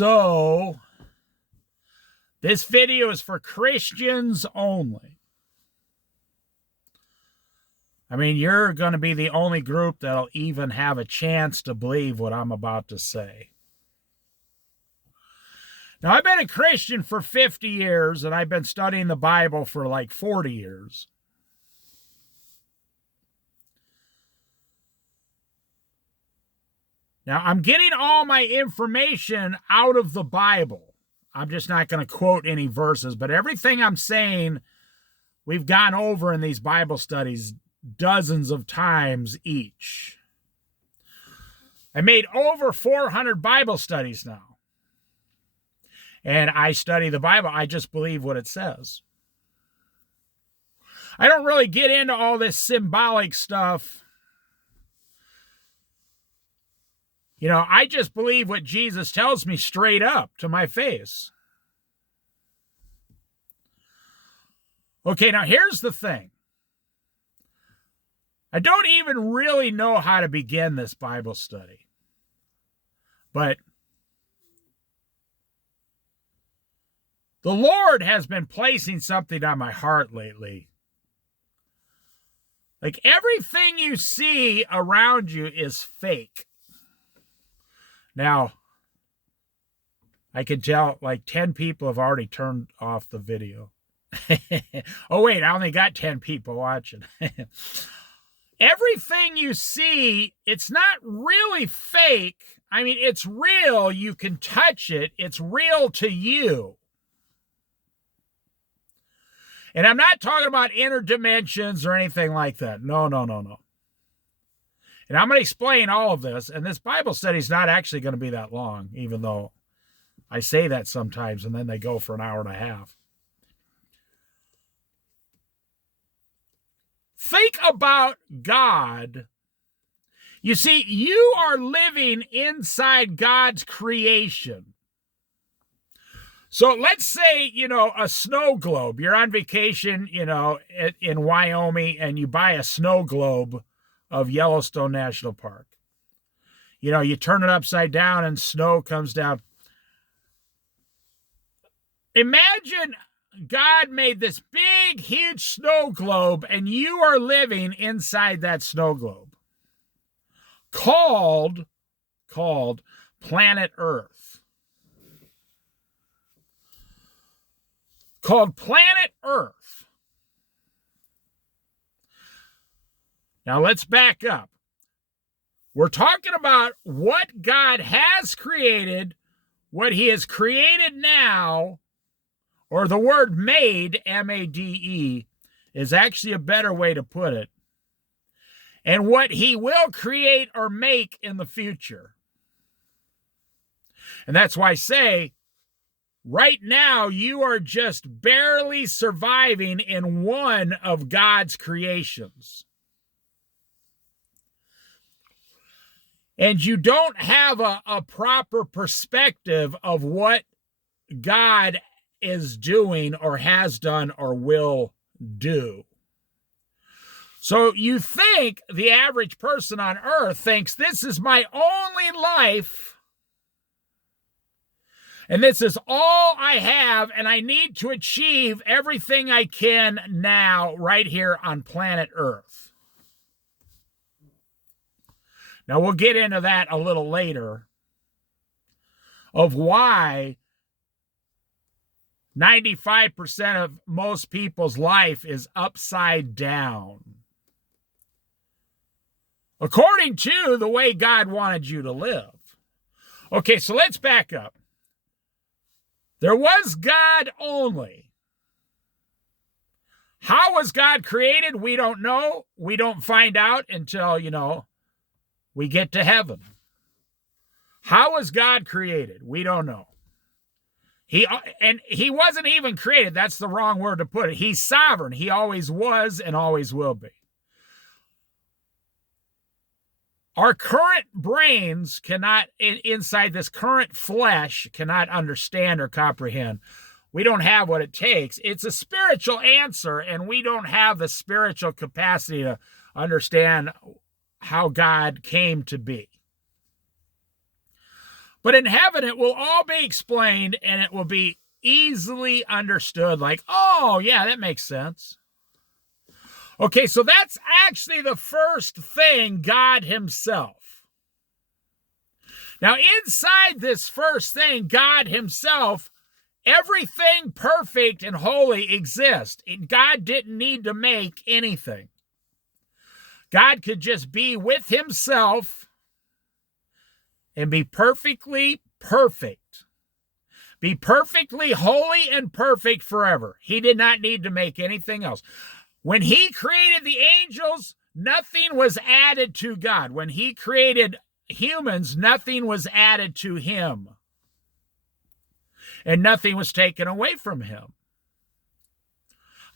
So, this video is for Christians only. I mean, you're going to be the only group that'll even have a chance to believe what I'm about to say. Now, I've been a Christian for 50 years, and I've been studying the Bible for like 40 years. Now, I'm getting all my information out of the Bible. I'm just not going to quote any verses, but everything I'm saying, we've gone over in these Bible studies dozens of times each. I made over 400 Bible studies now. And I study the Bible. I just believe what it says. I don't really get into all this symbolic stuff. You know, I just believe what Jesus tells me straight up to my face. Okay, now here's the thing. I don't even really know how to begin this Bible study. But the Lord has been placing something on my heart lately. Like everything you see around you is fake. Now, I can tell like 10 people have already turned off the video. Oh, wait, I only got 10 people watching. Everything you see, it's not really fake. I mean, it's real. You can touch it. It's real to you. And I'm not talking about inner dimensions or anything like that. No. And I'm going to explain all of this. And this Bible study is not actually going to be that long, even though I say that sometimes, and then they go for an hour and a half. Think about God. You see, you are living inside God's creation. So let's say, a snow globe. You're on vacation, in Wyoming, and you buy a snow globe of Yellowstone National Park. You turn it upside down and snow comes down. Imagine God made this big, huge snow globe, and you are living inside that snow globe. Called planet Earth. Called planet Earth. Now let's back up. We're talking about what God has created, what he has created now, or the word made, M-A-D-E, is actually a better way to put it, and what he will create or make in the future. And that's why I say, right now, you are just barely surviving in one of God's creations. And you don't have a proper perspective of what God is doing or has done or will do. So you think the average person on earth thinks this is my only life and this is all I have, and I need to achieve everything I can now right here on planet Earth. Now, we'll get into that a little later of why 95% of most people's life is upside down, according to the way God wanted you to live. Okay, so let's back up. There was God only. How was God created? We don't know. We don't find out until, we get to heaven. How was God created? We don't know. He wasn't even created. That's the wrong word to put it. He's sovereign. He always was and always will be. Our current brains cannot, inside this current flesh, cannot understand or comprehend. We don't have what it takes. It's a spiritual answer, and we don't have the spiritual capacity to understand how God came to be. But in heaven, it will all be explained and it will be easily understood. Like, oh, yeah, that makes sense. Okay, so that's actually the first thing, God himself. Now, inside this first thing, God himself, everything perfect and holy exists. God didn't need to make anything. God could just be with himself and be perfectly perfect. Be perfectly holy and perfect forever. He did not need to make anything else. When he created the angels, nothing was added to God. When he created humans, nothing was added to him. And nothing was taken away from him.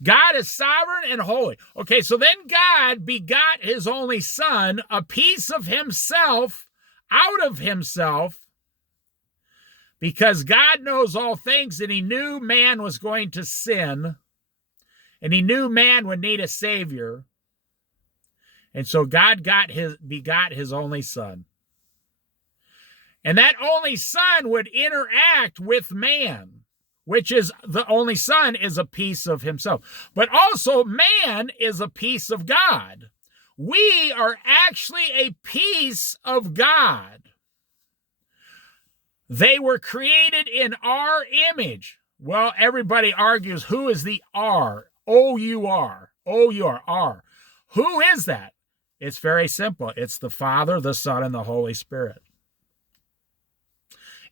God is sovereign and holy. Okay, so then God begot his only son, a piece of himself, out of himself, because God knows all things, and he knew man was going to sin, and he knew man would need a savior. And so God begot his only son. And that only son would interact with man, which is the only son is a piece of himself. But also man is a piece of God. We are actually a piece of God. They were created in our image. Well, everybody argues, who is the R? O-U-R. O-U-R. R. Who is that? It's very simple. It's the Father, the Son, and the Holy Spirit.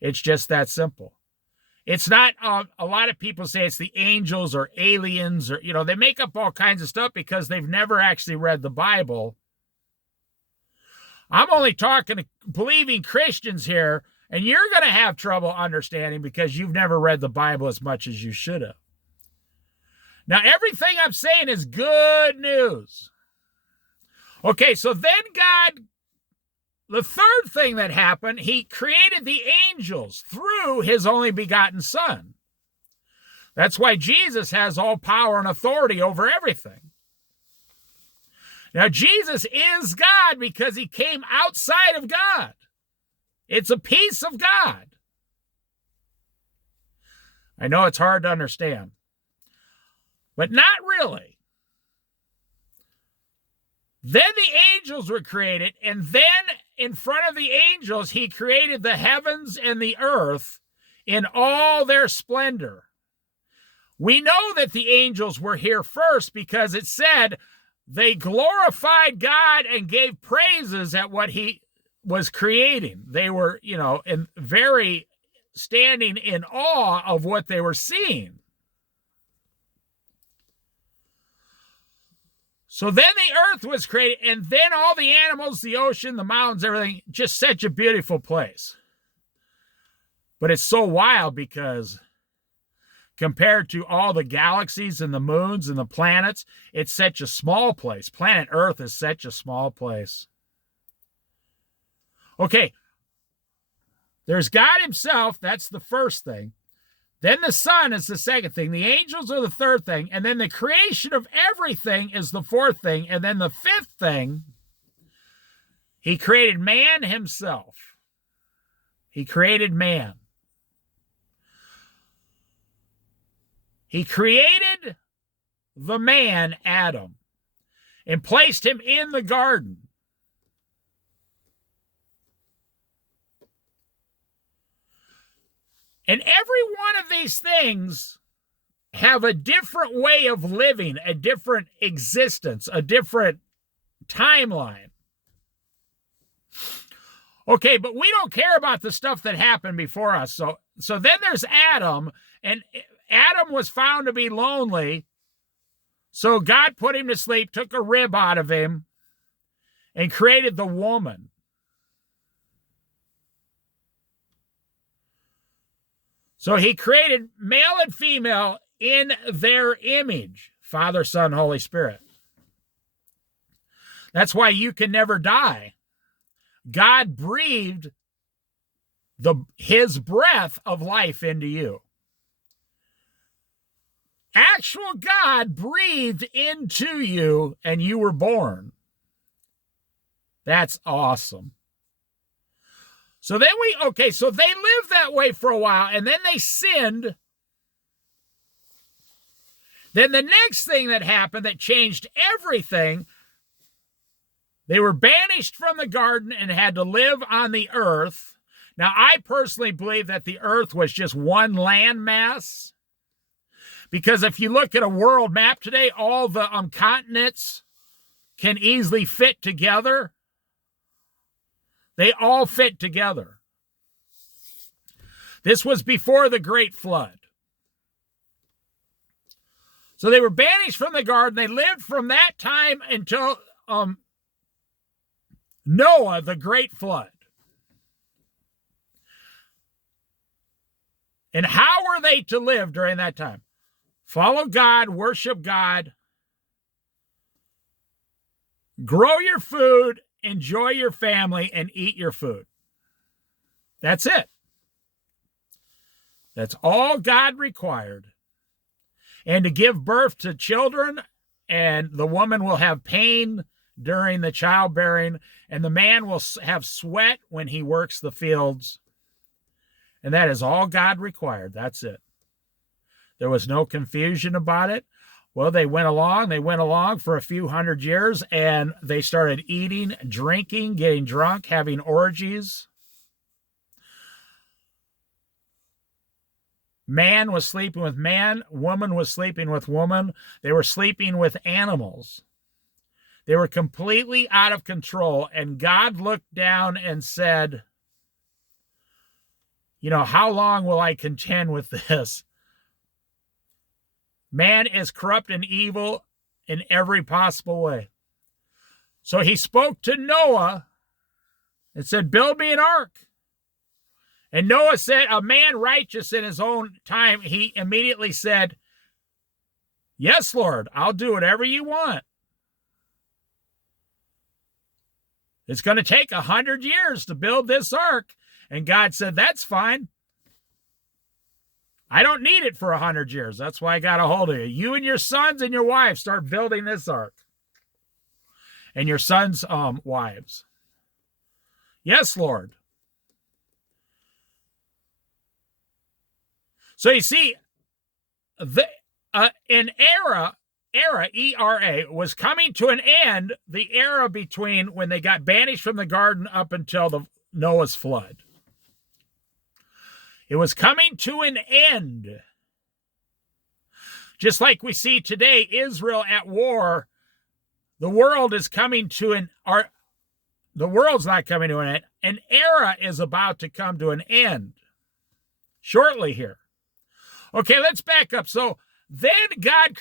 It's just that simple. It's not, a lot of people say it's the angels or aliens, or, they make up all kinds of stuff because they've never actually read the Bible. I'm only talking to believing Christians here, and you're going to have trouble understanding because you've never read the Bible as much as you should have. Now, everything I'm saying is good news. Okay, so then God, the third thing that happened, he created the angels through his only begotten Son. That's why Jesus has all power and authority over everything. Now, Jesus is God because he came outside of God. It's a piece of God. I know it's hard to understand, but not really. Then the angels were created, and then in front of the angels, he created the heavens and the earth in all their splendor. We know that the angels were here first because it said they glorified God and gave praises at what he was creating. They were, very standing in awe of what they were seeing. So then the earth was created, and then all the animals, the ocean, the mountains, everything, just such a beautiful place. But it's so wild because compared to all the galaxies and the moons and the planets, it's such a small place. Planet Earth is such a small place. Okay, there's God himself. That's the first thing. Then the Son is the second thing. The angels are the third thing. And then the creation of everything is the fourth thing. And then the fifth thing, he created man himself. He created man. He created the man, Adam, and placed him in the garden. And every one of these things have a different way of living, a different existence, a different timeline. Okay, but we don't care about the stuff that happened before us. So then there's Adam, and Adam was found to be lonely. So God put him to sleep, took a rib out of him, and created the woman. So he created male and female in their image, Father, Son, Holy Spirit. That's why you can never die. God breathed his breath of life into you. Actual God breathed into you and you were born. That's awesome. So then so they lived that way for a while, and then they sinned. Then the next thing that happened that changed everything, they were banished from the garden and had to live on the earth. Now, I personally believe that the earth was just one landmass, because if you look at a world map today, all the continents can easily fit together. They all fit together. This was before the Great Flood. So they were banished from the garden. They lived from that time until Noah, the Great Flood. And how were they to live during that time? Follow God, worship God, grow your food, enjoy your family, and eat your food. That's it. That's all God required. And to give birth to children, and the woman will have pain during the childbearing, and the man will have sweat when he works the fields. And that is all God required. That's it. There was no confusion about it. Well, they went along for a few hundred years, and they started eating, drinking, getting drunk, having orgies. Man was sleeping with man. Woman was sleeping with woman. They were sleeping with animals. They were completely out of control, and God looked down and said, how long will I contend with this? Man is corrupt and evil in every possible way. So he spoke to Noah and said, build me an ark. And Noah said, a man righteous in his own time, he immediately said, yes, Lord, I'll do whatever you want. It's going to take 100 years to build this ark. And God said, that's fine. I don't need it for 100 years. That's why I got a hold of you. You and your sons and your wives start building this ark. And your sons' wives. Yes, Lord. So you see, an era, E-R-A, was coming to an end, the era between when they got banished from the garden up until the Noah's flood. It was coming to an end. Just like we see today, Israel at war, the world is coming to the world's not coming to an end. An era is about to come to an end shortly here. Okay, let's back up. So then God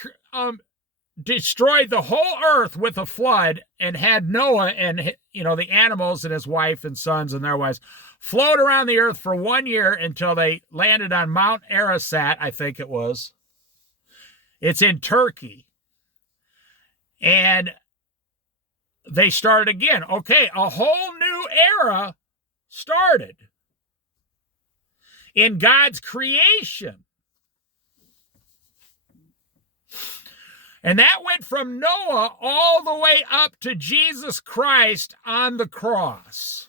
destroyed the whole earth with a flood and had Noah and the animals and his wife and sons and their wives float around the earth for 1 year until they landed on Mount Arasat, I think it was. It's in Turkey. And they started again. Okay, a whole new era started in God's creation. And that went from Noah all the way up to Jesus Christ on the cross.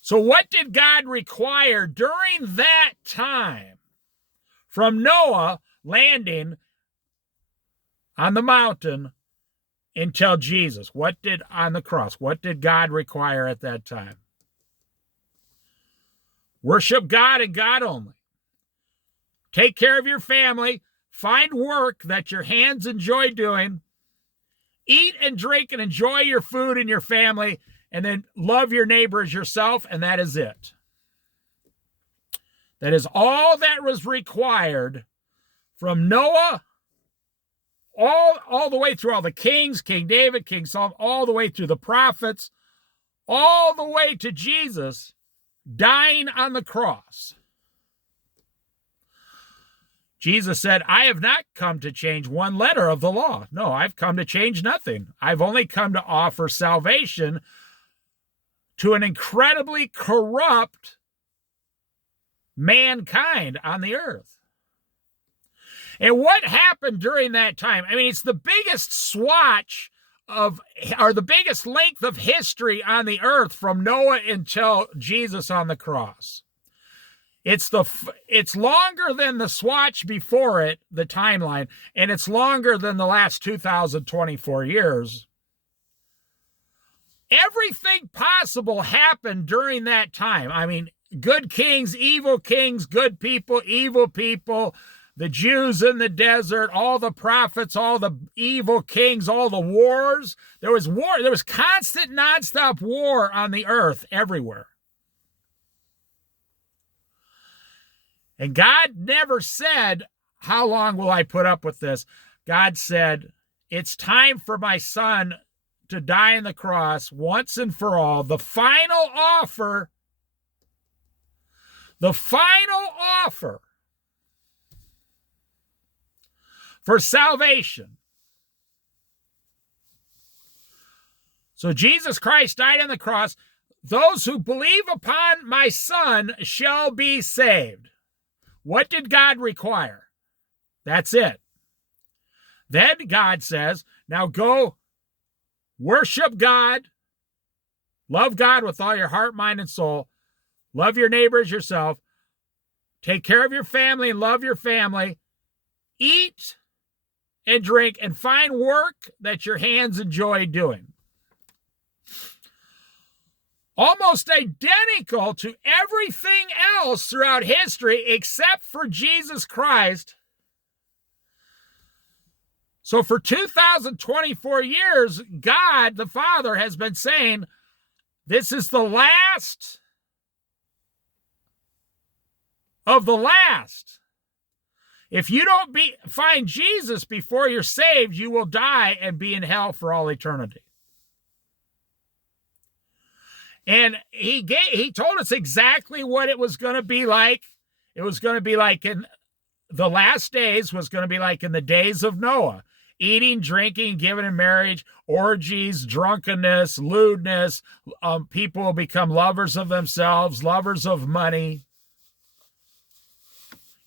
So what did God require during that time from Noah landing on the mountain until Jesus? On the cross, what did God require at that time? Worship God and God only. Take care of your family. Find work that your hands enjoy doing. Eat and drink and enjoy your food and your family. And then love your neighbor as yourself. And that is it. That is all that was required from Noah all the way through all the kings, King David, King Solomon, all the way through the prophets, all the way to Jesus dying on the cross. Jesus said, I have not come to change one letter of the law. No, I've come to change nothing. I've only come to offer salvation to an incredibly corrupt mankind on the earth. And what happened during that time? I mean, it's the biggest swatch or the biggest length of history on the earth from Noah until Jesus on the cross. It's longer than the swatch before it, the timeline, and it's longer than the last 2024 years. Everything possible happened during that time. I mean, good kings, good people, evil people, the Jews in the desert, all the prophets, all the evil kings, all the wars. There was war. There was constant, nonstop war on the earth everywhere. And God never said, how long will I put up with this? God said, it's time for my son to die on the cross once and for all. The final offer for salvation. So Jesus Christ died on the cross. Those who believe upon my son shall be saved. What did God require? That's it. Then God says, now go worship God, love God with all your heart, mind, and soul, love your neighbor as yourself, take care of your family and love your family, eat and drink, and find work that your hands enjoy doing. Almost identical to everything else throughout history except for Jesus Christ. So for 2024 years, God the Father has been saying, this is the last of the last. If you don't find Jesus before you're saved, you will die and be in hell for all eternity. And he told us exactly what it was going to be like. It was going to be like in the last days, was going to be like in the days of Noah. Eating, drinking, giving in marriage, orgies, drunkenness, lewdness. People will become lovers of themselves, lovers of money.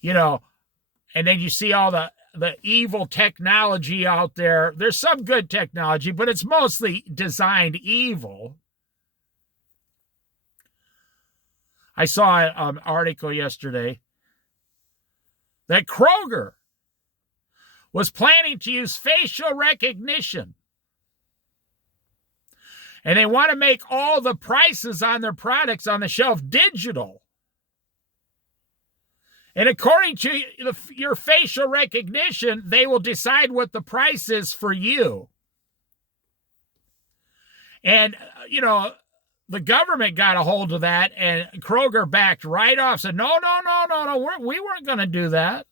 You know, and then you see all the evil technology out there. There's some good technology, but it's mostly designed evil. I saw an article yesterday that Kroger was planning to use facial recognition. And they want to make all the prices on their products on the shelf digital. And according to your facial recognition, they will decide what the price is for you. And, you know, the government got a hold of that, and Kroger backed right off, said, no, we weren't going to do that.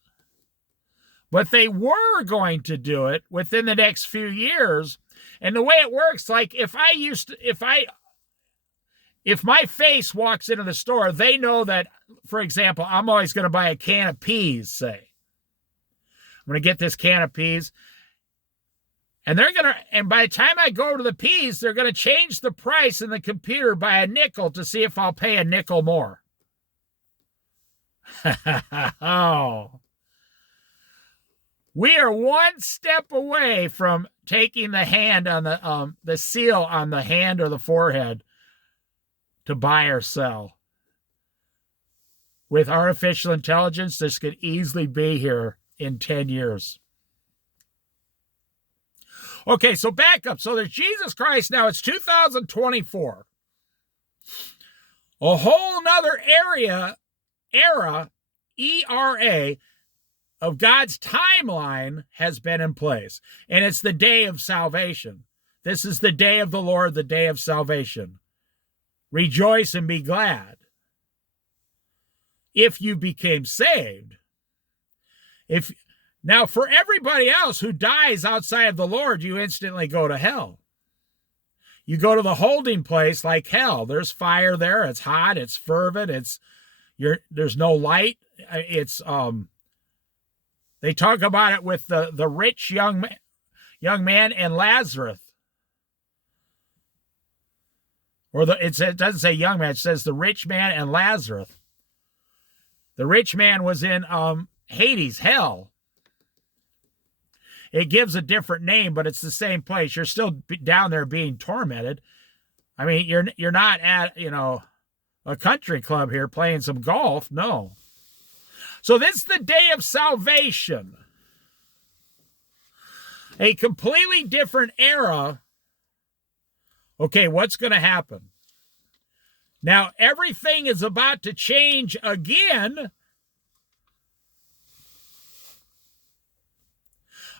But they were going to do it within the next few years. And the way it works, like if my face walks into the store, they know that, for example, I'm always going to buy a can of peas, say. I'm going to get this can of peas. And by the time I go to the peas, they're going to change the price in the computer by a nickel to see if I'll pay a nickel more. Oh. We are one step away from taking the hand on the seal on the hand or the forehead to buy or sell. With artificial intelligence, this could easily be here in 10 years. Okay, so back up. So there's Jesus Christ. Now it's 2024. A whole nother era, ERA, of God's timeline has been in place. And it's the day of salvation. This is the day of the Lord, the day of salvation. Rejoice and be glad. If you became saved. Now, for everybody else who dies outside of the Lord, you instantly go to hell. You go to the holding place like hell. There's fire there. It's hot. It's fervent. There's no light. They talk about it with the rich young man and Lazarus. Or it doesn't say young man. It says the rich man and Lazarus. The rich man was in Hades, hell. It gives a different name, but it's the same place. You're still down there being tormented. I mean, you're not at, a country club here playing some golf. No. So this is the day of salvation. A completely different era. Okay, what's going to happen? Now, everything is about to change again.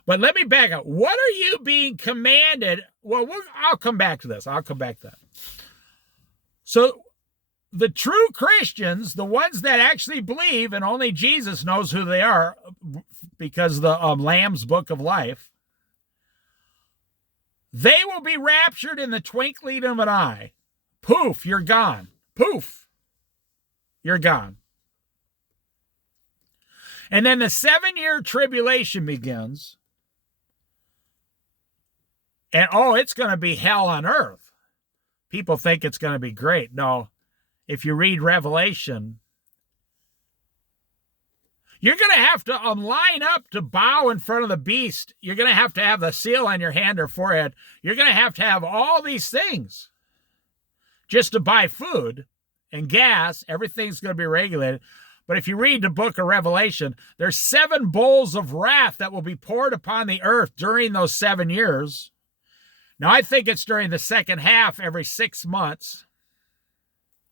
But let me back up. What are you being commanded? Well, I'll come back to this. I'll come back to that. So the true Christians, the ones that actually believe, and only Jesus knows who they are because the Lamb's Book of Life, they will be raptured in the twinkling of an eye. Poof, you're gone. Poof, you're gone. And then the 7-year tribulation begins. And, it's going to be hell on earth. People think it's going to be great. No, if you read Revelation, you're going to have to line up to bow in front of the beast. You're going to have the seal on your hand or forehead. You're going to have all these things just to buy food and gas. Everything's going to be regulated. But if you read the book of Revelation, there's 7 bowls of wrath that will be poured upon the earth during those 7 years. Now, I think it's during the second half, every 6 months,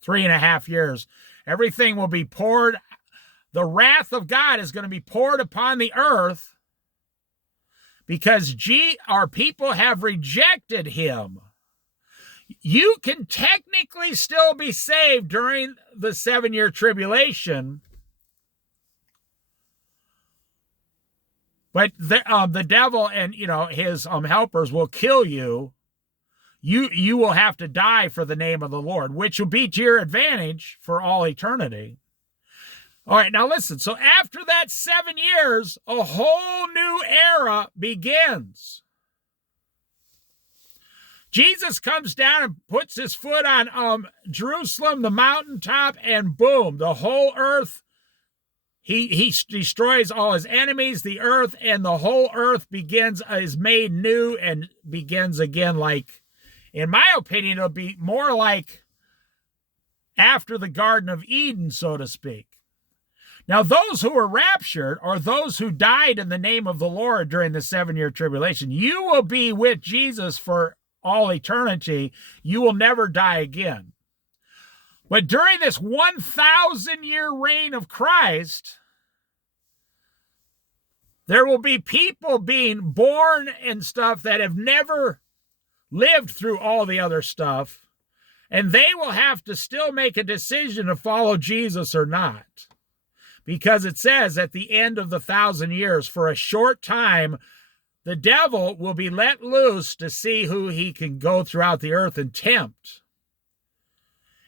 3.5 years. Everything will be poured. The wrath of God is going to be poured upon the earth because our people have rejected him. You can technically still be saved during the 7-year tribulation, but the devil and his helpers will kill you. You will have to die for the name of the Lord, which will be to your advantage for all eternity. All right, now listen. So after that 7 years, a whole new era begins. Jesus comes down and puts his foot on Jerusalem, the mountaintop, and boom, the whole earth, he destroys all his enemies, the earth, and the whole earth is made new and begins again. Like, in my opinion, it'll be more like after the Garden of Eden, so to speak. Now, those who were raptured are those who died in the name of the Lord during the 7-year tribulation. You will be with Jesus for all eternity. You will never die again. But during this 1,000-year reign of Christ, there will be people being born and stuff that have never lived through all the other stuff, and they will have to still make a decision to follow Jesus or not. Because it says at the end of the 1,000 years, for a short time, the devil will be let loose to see who he can go throughout the earth and tempt.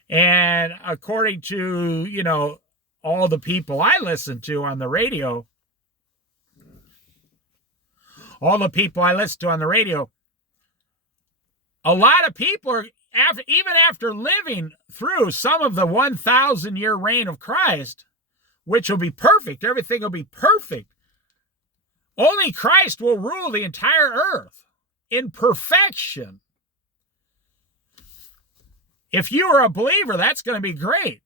And according to, all the people I listen to on the radio, a lot of people are, even after living through some of the 1,000-year reign of Christ, which will be perfect, everything will be perfect. Only Christ will rule the entire earth in perfection. If you are a believer, that's going to be great.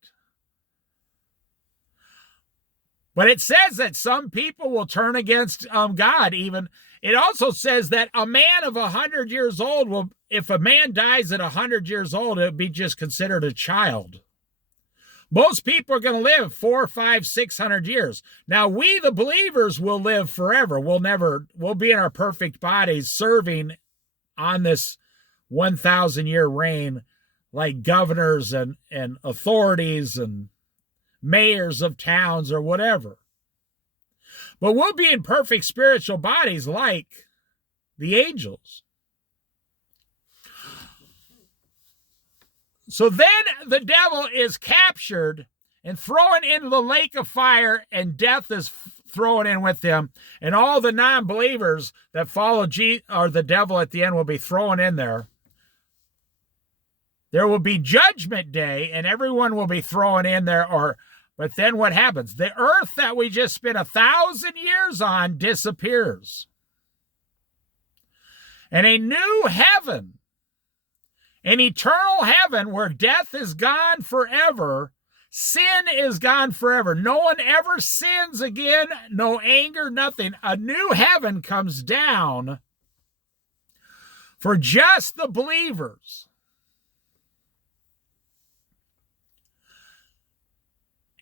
But it says that some people will turn against God even. It also says that a man of 100 years old if a man dies at 100 years old, it would be just considered a child. Most people are going to live 400, 500, 600 years. Now, we, the believers, will live forever. We'll be in our perfect bodies serving on this 1,000-year reign like governors and authorities and mayors of towns or whatever. But we'll be in perfect spiritual bodies like the angels. So then the devil is captured and thrown into the lake of fire, and death is thrown in with him. And all the non-believers that follow the devil at the end will be thrown in there. There will be judgment day, and everyone will be thrown in there. But then what happens? The earth that we just spent 1,000 years on disappears. and a new heaven, an eternal heaven where death is gone forever, sin is gone forever. No one ever sins again, no anger, nothing. A new heaven comes down for just the believers.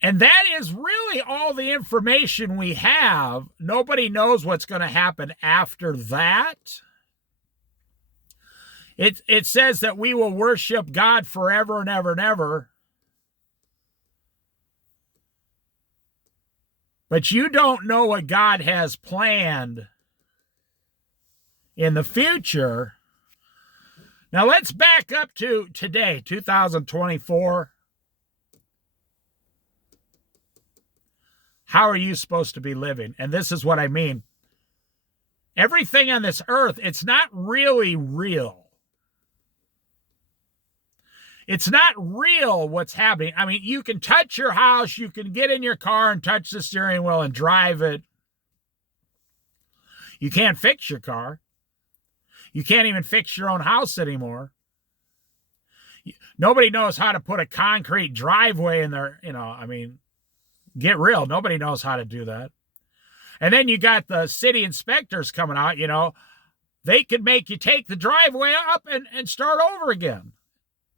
And that is really all the information we have. Nobody knows what's going to happen after that. It says that we will worship God forever and ever and ever. But you don't know what God has planned in the future. Now let's back up to today, 2024. How are you supposed to be living? And this is what I mean. Everything on this earth, it's not really real. It's not real what's happening. I mean, you can touch your house, you can get in your car and touch the steering wheel and drive it. You can't fix your car. You can't even fix your own house anymore. Nobody knows how to put a concrete driveway in there, I mean, get real. Nobody knows how to do that. And then you got the city inspectors coming out, they could make you take the driveway up and start over again.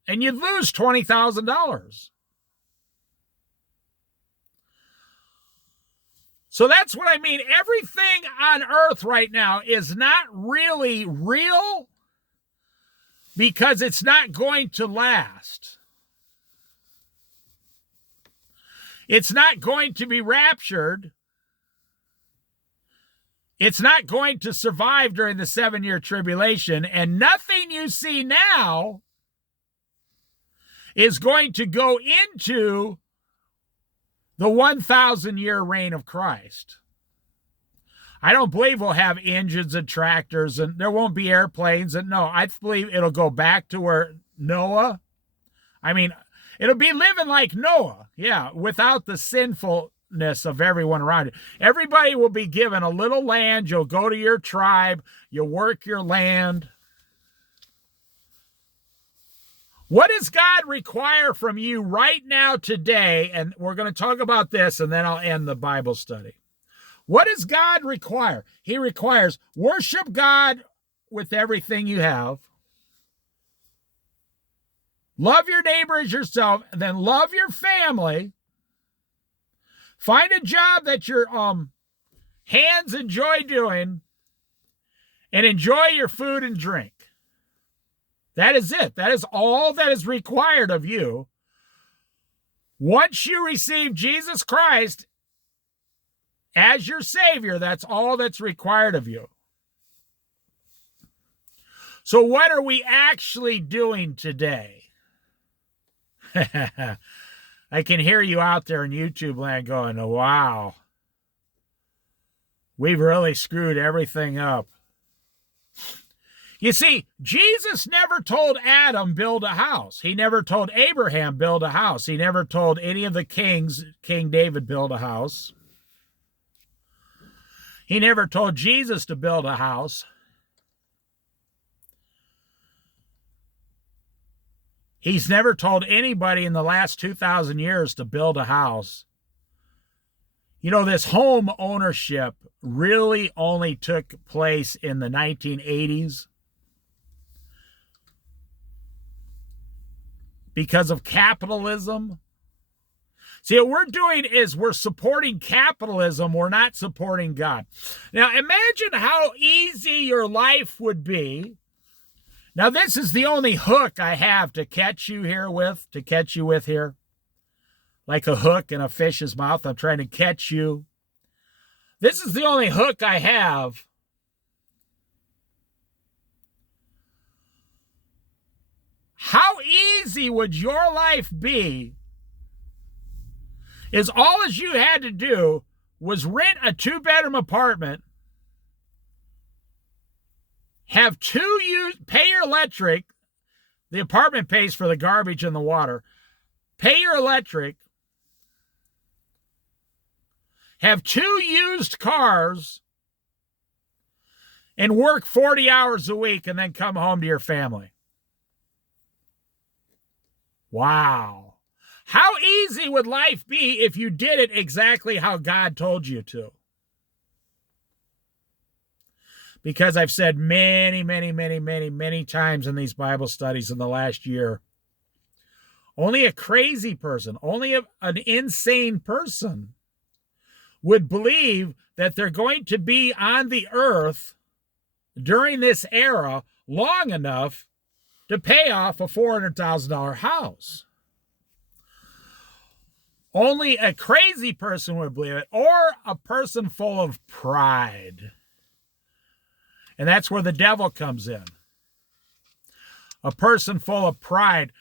And you'd lose $20,000. So that's what I mean. Everything on earth right now is not really real because it's not going to last. It's not going to be raptured. It's not going to survive during the 7-year tribulation. And nothing you see now is going to go into the 1,000-year reign of Christ. I don't believe we'll have engines and tractors and there won't be airplanes. And no, I believe it'll go back to where Noah, it'll be living like Noah, without the sinfulness of everyone around you. Everybody will be given a little land. You'll go to your tribe. You'll work your land. What does God require from you right now today? And we're going to talk about this, and then I'll end the Bible study. What does God require? He requires worship God with everything you have. Love your neighbor as yourself, and then love your family. Find a job that your hands enjoy doing, and enjoy your food and drink. That is it. That is all that is required of you. Once you receive Jesus Christ as your Savior, that's all that's required of you. So what are we actually doing today? I can hear you out there in YouTube land going, oh, wow, we've really screwed everything up. You see, Jesus never told Adam build a house. He never told Abraham build a house. He never told any of the kings, King David, build a house. He never told Jesus to build a house. He's never told anybody in the last 2,000 years to build a house. This home ownership really only took place in the 1980s. Because of capitalism. See, what we're doing is we're supporting capitalism. We're not supporting God. Now, imagine how easy your life would be. Now, this is the only hook I have to catch you with here. Like a hook in a fish's mouth. I'm trying to catch you. This is the only hook I have. How easy would your life be is all as you had to do was rent a 2-bedroom apartment, have pay your electric, the apartment pays for the garbage and the water, pay your electric, have 2 used cars, and work 40 hours a week and then come home to your family. Wow. How easy would life be if you did it exactly how God told you to? Because I've said many times in these Bible studies in the last year, only a crazy person, only an insane person would believe that they're going to be on the earth during this era long enough to pay off a $400,000 house. Only a crazy person would believe it, or a person full of pride. And that's where the devil comes in. A person full of pride.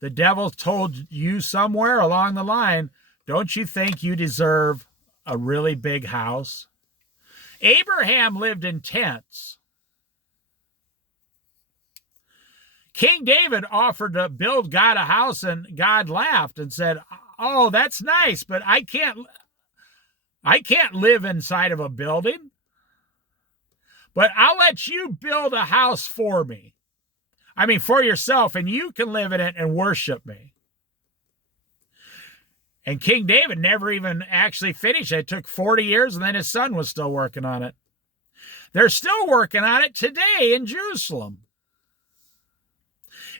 The devil told you somewhere along the line, don't you think you deserve a really big house? Abraham lived in tents. King David offered to build God a house, and God laughed and said, oh, that's nice, but I can't live inside of a building. But I'll let you build a house for me. I mean, for yourself, and you can live in it and worship me. And King David never even actually finished it. It took 40 years, and then his son was still working on it. They're still working on it today in Jerusalem.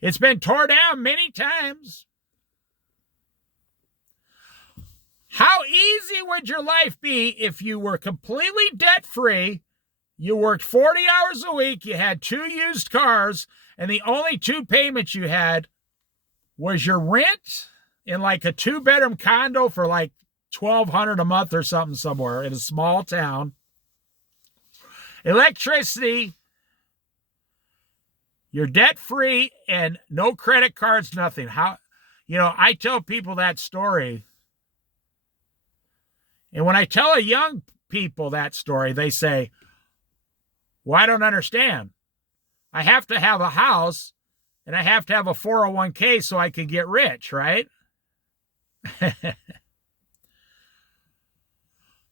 It's been torn down many times. How easy would your life be if you were completely debt-free, you worked 40 hours a week, you had 2 used cars, and the only 2 payments you had was your rent in like a 2-bedroom condo for like $1,200 a month or something somewhere in a small town, electricity, you're debt-free, and no credit cards, nothing. I tell people that story, and when I tell a young people that story, they say, well, I don't understand. I have to have a house and I have to have a 401k so I can get rich, right?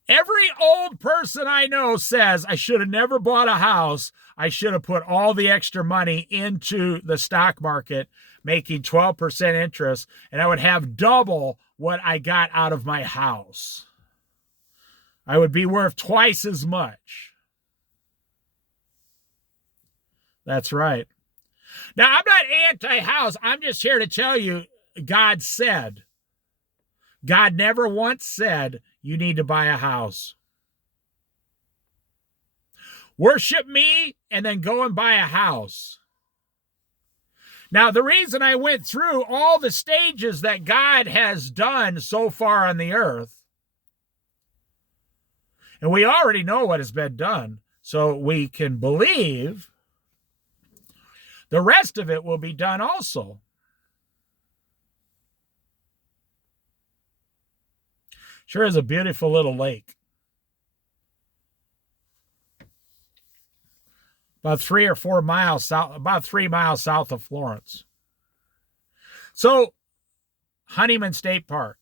Every old person I know says, I should have never bought a house. I should have put all the extra money into the stock market, making 12% interest, and I would have double what I got out of my house. I would be worth twice as much. That's right. Now, I'm not anti-house. I'm just here to tell you, God said. God never once said you need to buy a house. Worship me and then go and buy a house. Now, the reason I went through all the stages that God has done so far on the earth, and we already know what has been done, so we can believe the rest of it will be done also. Sure is a beautiful little lake. About 3 or 4 miles south, about 3 miles south of Florence. So, Honeyman State Park.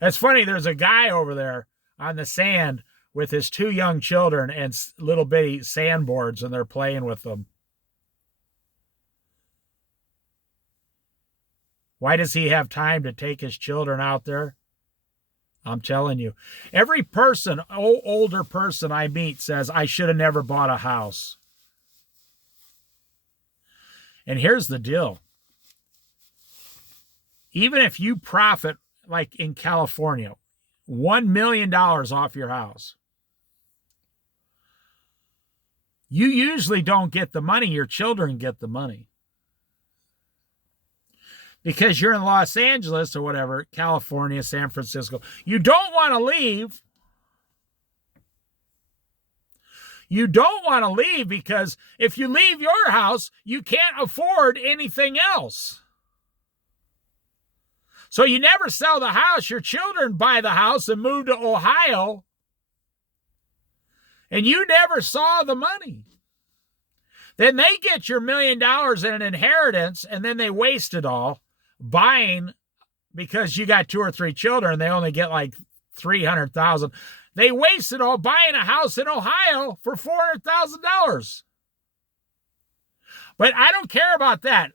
It's funny, there's a guy over there on the sand with his 2 young children and little bitty sandboards, and they're playing with them. Why does he have time to take his children out there? I'm telling you. Every person, older person I meet says, I should have never bought a house. And here's the deal. Even if you profit, like in California, $1 million off your house, you usually don't get the money. Your children get the money. Because you're in Los Angeles or whatever, California, San Francisco. You don't want to leave. You don't want to leave because if you leave your house, you can't afford anything else. So you never sell the house. Your children buy the house and move to Ohio. And you never saw the money. Then they get your $1 million in an inheritance, and then they waste it all buying, because you got 2 or 3 children, they only get like $300,000. They wasted all buying a house in Ohio for $400,000. But I don't care about that.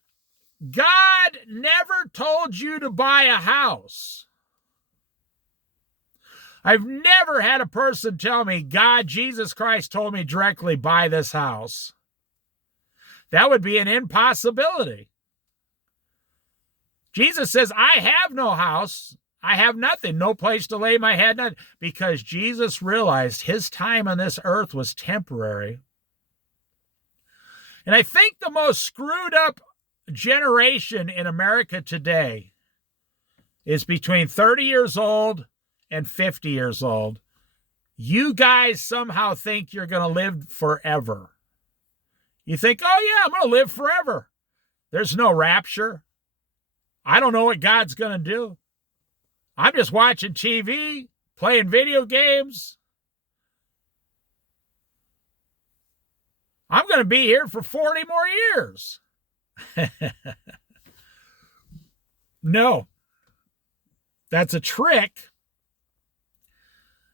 God never told you to buy a house. I've never had a person tell me, God, Jesus Christ told me directly, buy this house. That would be an impossibility. Jesus says, I have no house. I have nothing, no place to lay my head, because Jesus realized his time on this earth was temporary. And I think the most screwed up generation in America today is between 30 years old and 50 years old. You guys somehow think you're going to live forever. You think, oh yeah, I'm going to live forever. There's no rapture. I don't know what God's going to do. I'm just watching TV, playing video games. I'm going to be here for 40 more years. No. That's a trick.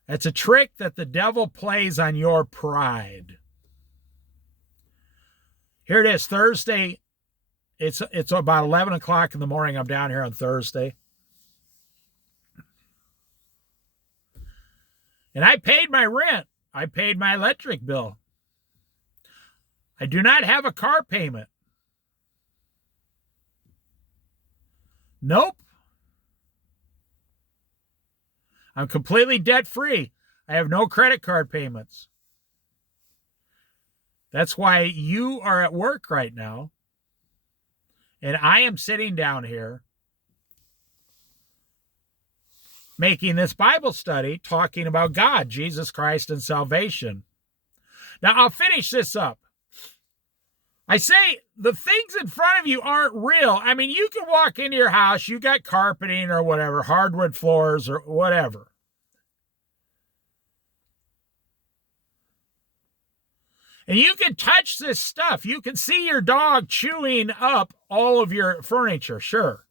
That's a trick that the devil plays on your pride. Here it is, Thursday. It's about 11 o'clock in the morning. I'm down here on Thursday. And I paid my rent. I paid my electric bill. I do not have a car payment. Nope. I'm completely debt-free. I have no credit card payments. That's why you are at work right now. And I am sitting down here making this Bible study talking about God, Jesus Christ, and salvation. Now, I'll finish this up. I say the things in front of you aren't real. I mean, you can walk into your house, you got carpeting or whatever, hardwood floors or whatever. And you can touch this stuff. You can see your dog chewing up all of your furniture, sure.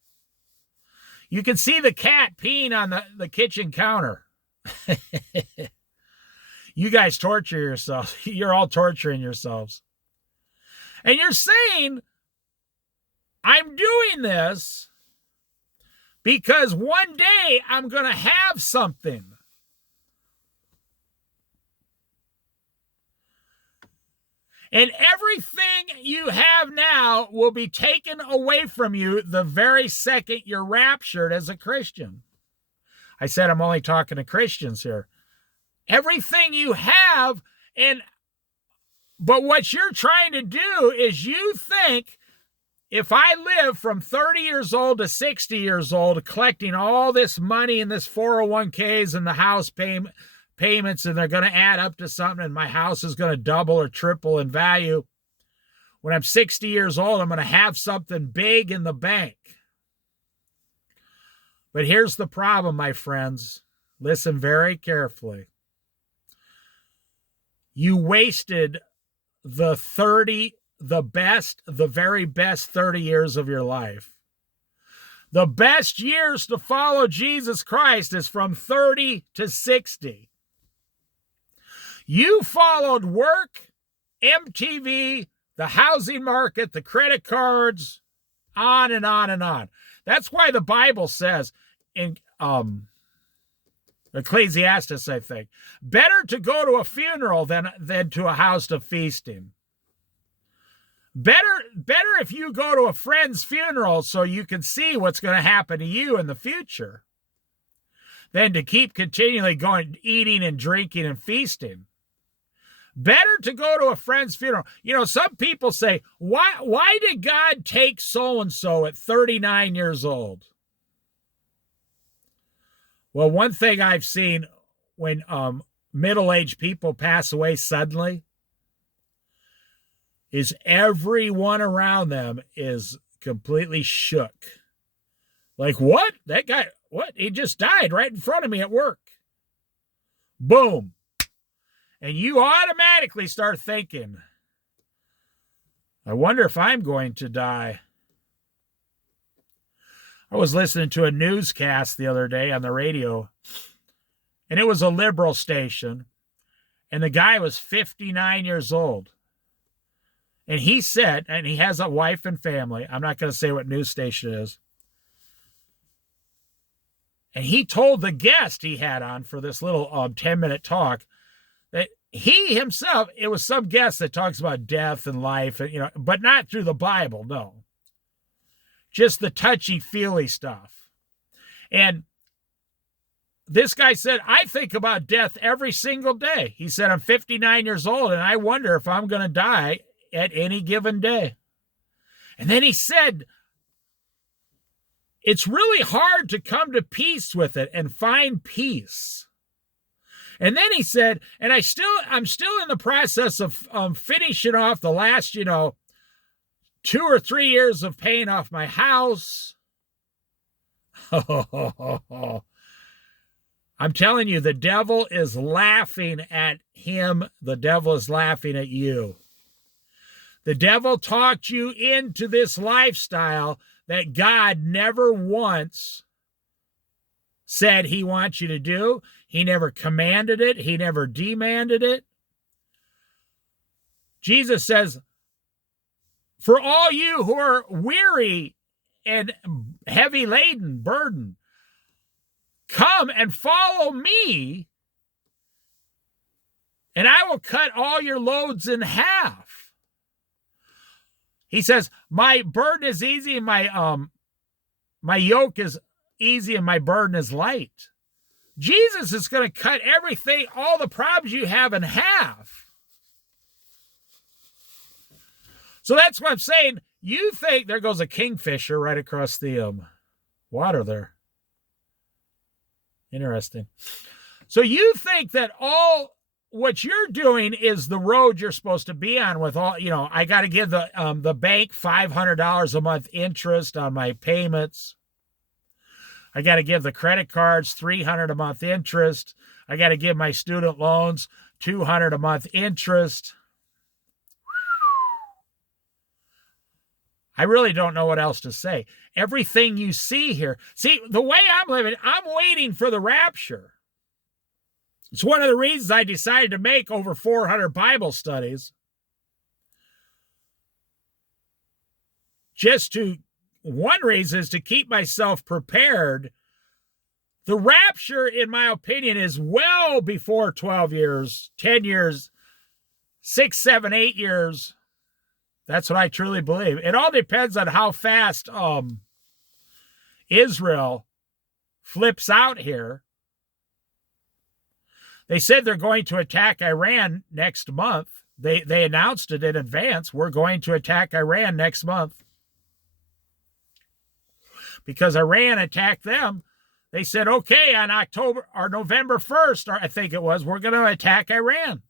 You can see the cat peeing on the kitchen counter. You guys torture yourselves. You're all torturing yourselves. And you're saying, I'm doing this because one day I'm going to have something. And everything you have now will be taken away from you the very second you're raptured as a Christian. I said I'm only talking to Christians here. Everything you have, but what you're trying to do is you think, if I live from 30 years old to 60 years old, collecting all this money in this 401ks and the house payments, and they're going to add up to something, and my house is going to double or triple in value. When I'm 60 years old, I'm going to have something big in the bank. But here's the problem, my friends. Listen very carefully. You wasted the very best 30 years of your life. The best years to follow Jesus Christ is from 30 to 60. You followed work, MTV, the housing market, the credit cards, on and on and on. That's why the Bible says in Ecclesiastes, I think, better to go to a funeral than to a house of feasting. Better if you go to a friend's funeral so you can see what's going to happen to you in the future than to keep continually going, eating and drinking and feasting. Better to go to a friend's funeral. You know, some people say, why did God take so-and-so at 39 years old? Well, one thing I've seen when middle-aged people pass away suddenly is everyone around them is completely shook. Like, what? That guy, what? He just died right in front of me at work. Boom. And you automatically start thinking, I wonder if I'm going to die. I was listening to a newscast the other day on the radio, And it was a liberal station. And the guy was 59 years old. And he said, and he has a wife and family. I'm not going to say what news station it is. And he told the guest he had on for this little 10-minute talk that he himself, it was some guest that talks about death and life, and, but not through the Bible, no. Just the touchy-feely stuff. And this guy said, I think about death every single day. He said, I'm 59 years old, and I wonder if I'm going to die at any given day. And then he said, it's really hard to come to peace with it and find peace. And then he said, and I'm still in the process of finishing off the last, 2 or 3 years of paying off my house. I'm telling you, the devil is laughing at him. The devil is laughing at you. The devil talked you into this lifestyle that God never once said he wants you to do. He never commanded it. He never demanded it. Jesus says, for all you who are weary and heavy laden, burdened, come and follow me, and I will cut all your loads in half. He says, my burden is easy, and my yoke is easy, and my burden is light. Jesus is going to cut everything, all the problems you have, in half. So that's what I'm saying. You think, there goes a kingfisher right across the water there. Interesting. So you think that all what you're doing is the road you're supposed to be on with all, I got to give the bank $500 a month interest on my payments. I got to give the credit cards $300 a month interest. I got to give my student loans $200 a month interest. I really don't know what else to say. Everything you see here. See, the way I'm living, I'm waiting for the rapture. It's one of the reasons I decided to make over 400 Bible studies. One reason is to keep myself prepared. The rapture, in my opinion, is well before 12 years, 10 years, 6, 7, 8 years. That's what I truly believe. It all depends on how fast Israel flips out here. They said they're going to attack Iran next month. They announced it in advance. We're going to attack Iran next month. Because Iran attacked them, they said, okay, on November 1st, or I think it was, we're going to attack Iran.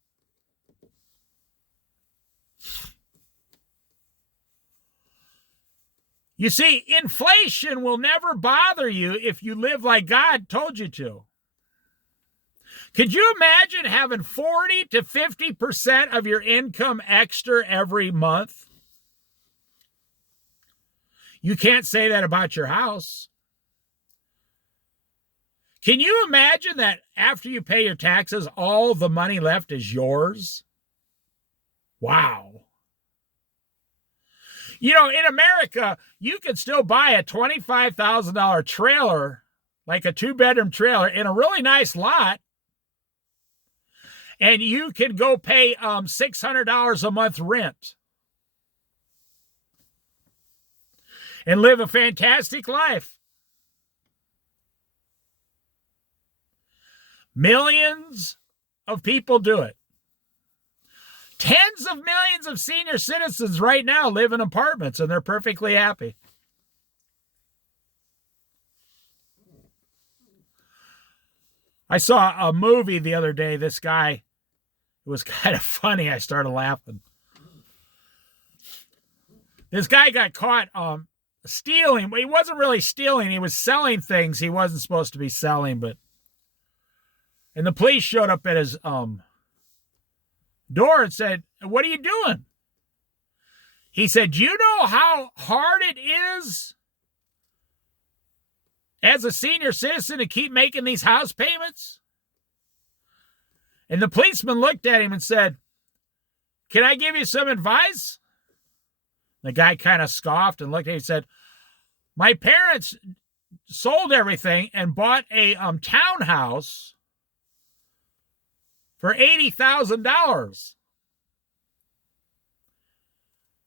You see, inflation will never bother you if you live like God told you to. Could you imagine having 40 to 50% of your income extra every month? You can't say that about your house. Can you imagine that after you pay your taxes, all the money left is yours? Wow. In America, you could still buy a $25,000 trailer, like a 2-bedroom trailer, in a really nice lot. And you can go pay $600 a month rent. And live a fantastic life. Millions of people do it. Tens of millions of senior citizens right now live in apartments, and they're perfectly happy. I saw a movie the other day. This guy, it was kind of funny. I started laughing. This guy got caught stealing. He wasn't really stealing. He was selling things he wasn't supposed to be selling. And the police showed up at his door and said, what are you doing? He said, do you know how hard it is as a senior citizen to keep making these house payments? And the policeman looked at him and said, "Can I give you some advice?" The guy kind of scoffed and looked at him and said, "My parents sold everything and bought a townhouse for $80,000.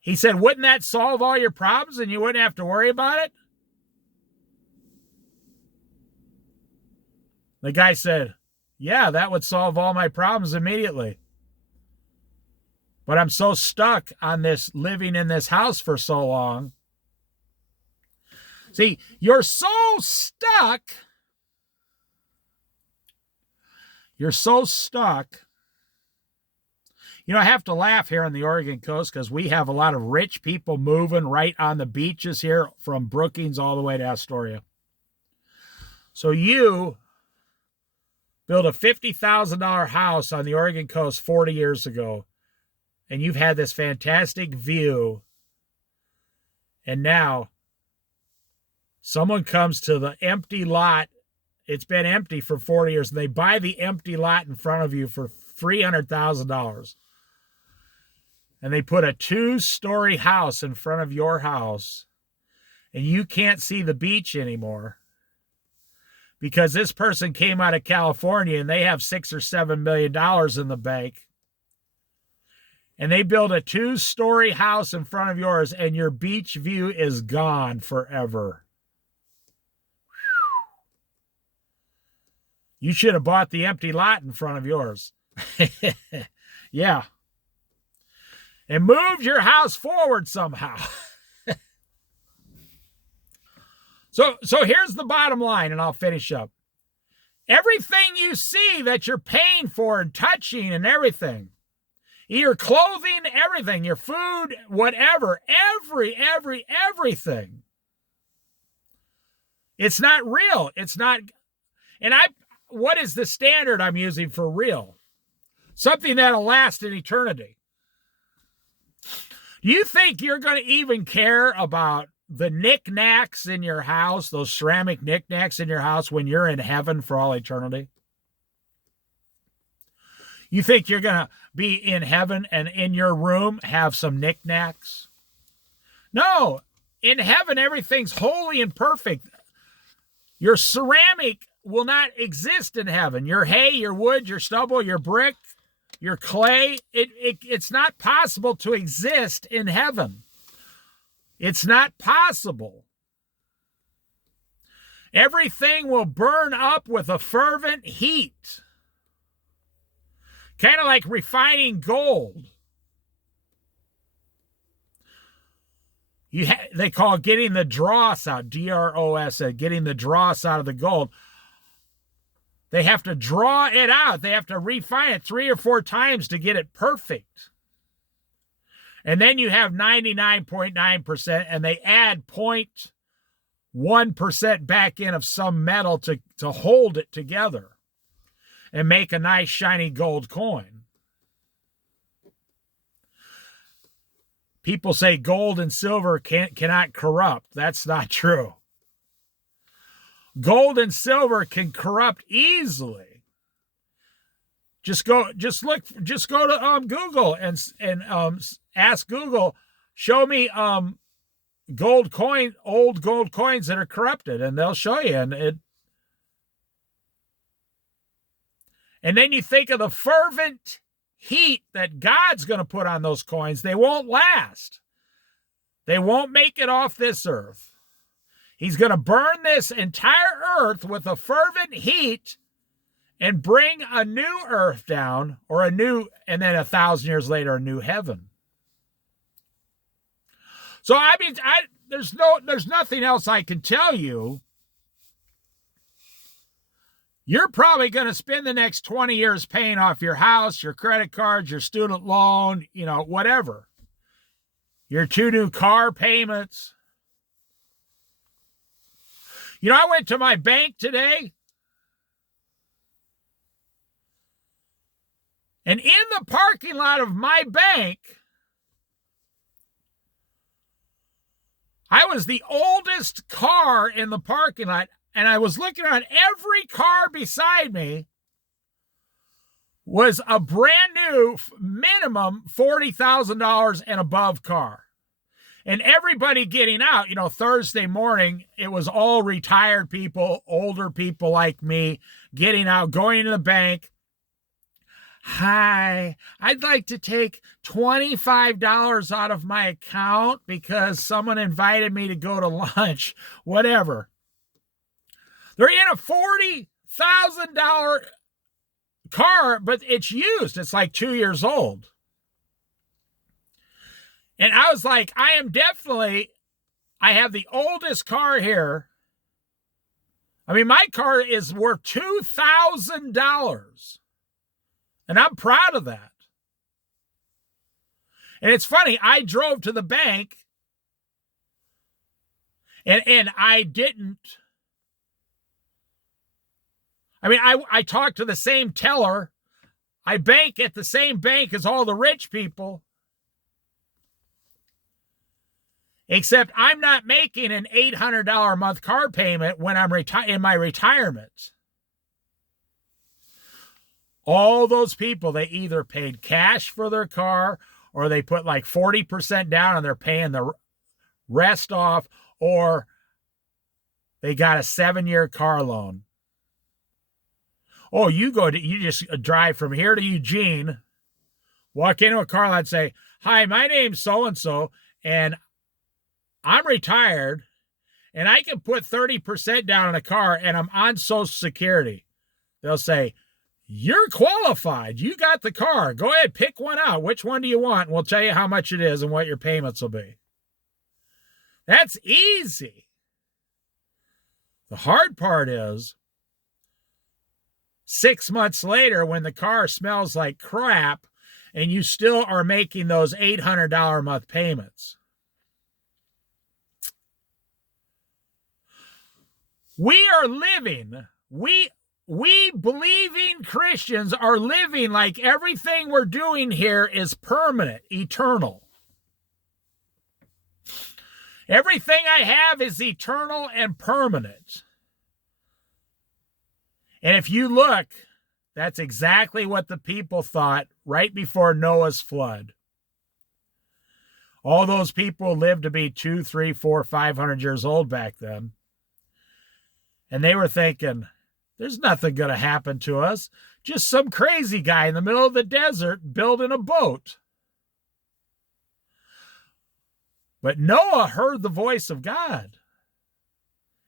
He said, "Wouldn't that solve all your problems and you wouldn't have to worry about it?" The guy said, "Yeah, that would solve all my problems immediately. But I'm so stuck on this living in this house for so long." See, you're so stuck. You're so stuck. You know, I have to laugh here on the Oregon coast because we have a lot of rich people moving right on the beaches here from Brookings all the way to Astoria. So you built a $50,000 house on the Oregon coast 40 years ago, and you've had this fantastic view, and now someone comes to the empty lot. It's been empty for 40 years, and they buy the empty lot in front of you for $300,000. And they put a 2-story house in front of your house, and you can't see the beach anymore because this person came out of California and they have $6 or $7 million in the bank. And they build a 2-story house in front of yours, and your beach view is gone forever. You should have bought the empty lot in front of yours. Yeah. And moved your house forward somehow. So here's the bottom line, and I'll finish up. Everything you see that you're paying for and touching and everything, your clothing, everything, your food, whatever, everything. It's not real. It's not. And what is the standard I'm using for real? Something that'll last in eternity. Do you think you're going to even care about the knickknacks in your house, those ceramic knickknacks in your house, when you're in heaven for all eternity? You think you're going to be in heaven and in your room have some knickknacks? No, in heaven, everything's holy and perfect. Your ceramic will not exist in heaven. Your hay, your wood, your stubble, your brick, your clay, it's not possible to exist in heaven. It's not possible. Everything will burn up with a fervent heat. Kind of like refining gold. They call it getting the dross out, D-R-O-S, getting the dross out of the gold. They have to draw it out. They have to refine it 3 or 4 times to get it perfect. And then you have 99.9%, and they add 0.1% back in of some metal to hold it together and make a nice shiny gold coin. People say gold and silver cannot corrupt. That's not true. Gold and silver can corrupt easily. Just go to Google and ask Google, show me old gold coins that are corrupted, and they'll show you. And then you think of the fervent heat that God's going to put on those coins. They won't last. They won't make it off this earth. He's going to burn this entire earth with a fervent heat and bring a new earth down, and then 1,000 years later, a new heaven. So, I mean, there's nothing else I can tell you. You're probably going to spend the next 20 years paying off your house, your credit cards, your student loan, whatever. Your 2 new car payments. I went to my bank today, and in the parking lot of my bank, I was the oldest car in the parking lot, and I was looking around. Every car beside me was a brand new minimum $40,000 and above car. And everybody getting out, Thursday morning, it was all retired people, older people like me, getting out, going to the bank. Hi, I'd like to take $25 out of my account because someone invited me to go to lunch, whatever. They're in a $40,000 car, but it's used. It's like 2 years old. And I was like, I have the oldest car here. I mean, my car is worth $2,000. And I'm proud of that. And it's funny, I drove to the bank and I didn't. I mean, I talked to the same teller. I bank at the same bank as all the rich people. Except I'm not making an $800 a month car payment when I'm in my retirement. All those people, they either paid cash for their car or they put like 40% down and they're paying the rest off, or they got a 7-year car loan. Oh, you just drive from here to Eugene, walk into a car lot and say, hi, my name's so-and-so, and I'm retired, and I can put 30% down on a car, and I'm on Social Security. They'll say, you're qualified. You got the car. Go ahead, pick one out. Which one do you want? And we'll tell you how much it is and what your payments will be. That's easy. The hard part is 6 months later when the car smells like crap and you still are making those $800 a month payments. We are living, we believing Christians are living like everything we're doing here is permanent, eternal. Everything I have is eternal and permanent. And if you look, that's exactly what the people thought right before Noah's flood. All those people lived to be 200, 300, 400, 500 years old back then. And they were thinking, there's nothing going to happen to us. Just some crazy guy in the middle of the desert building a boat. But Noah heard the voice of God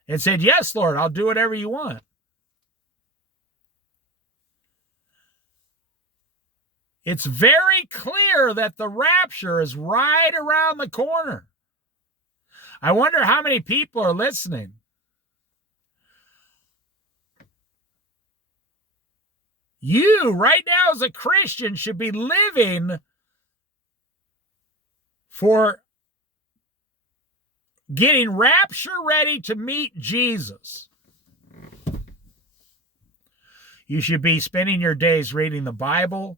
and said, yes, Lord, I'll do whatever you want. It's very clear that the rapture is right around the corner. I wonder how many people are listening. You, right now as a Christian, should be living for getting rapture ready to meet Jesus. You should be spending your days reading the Bible,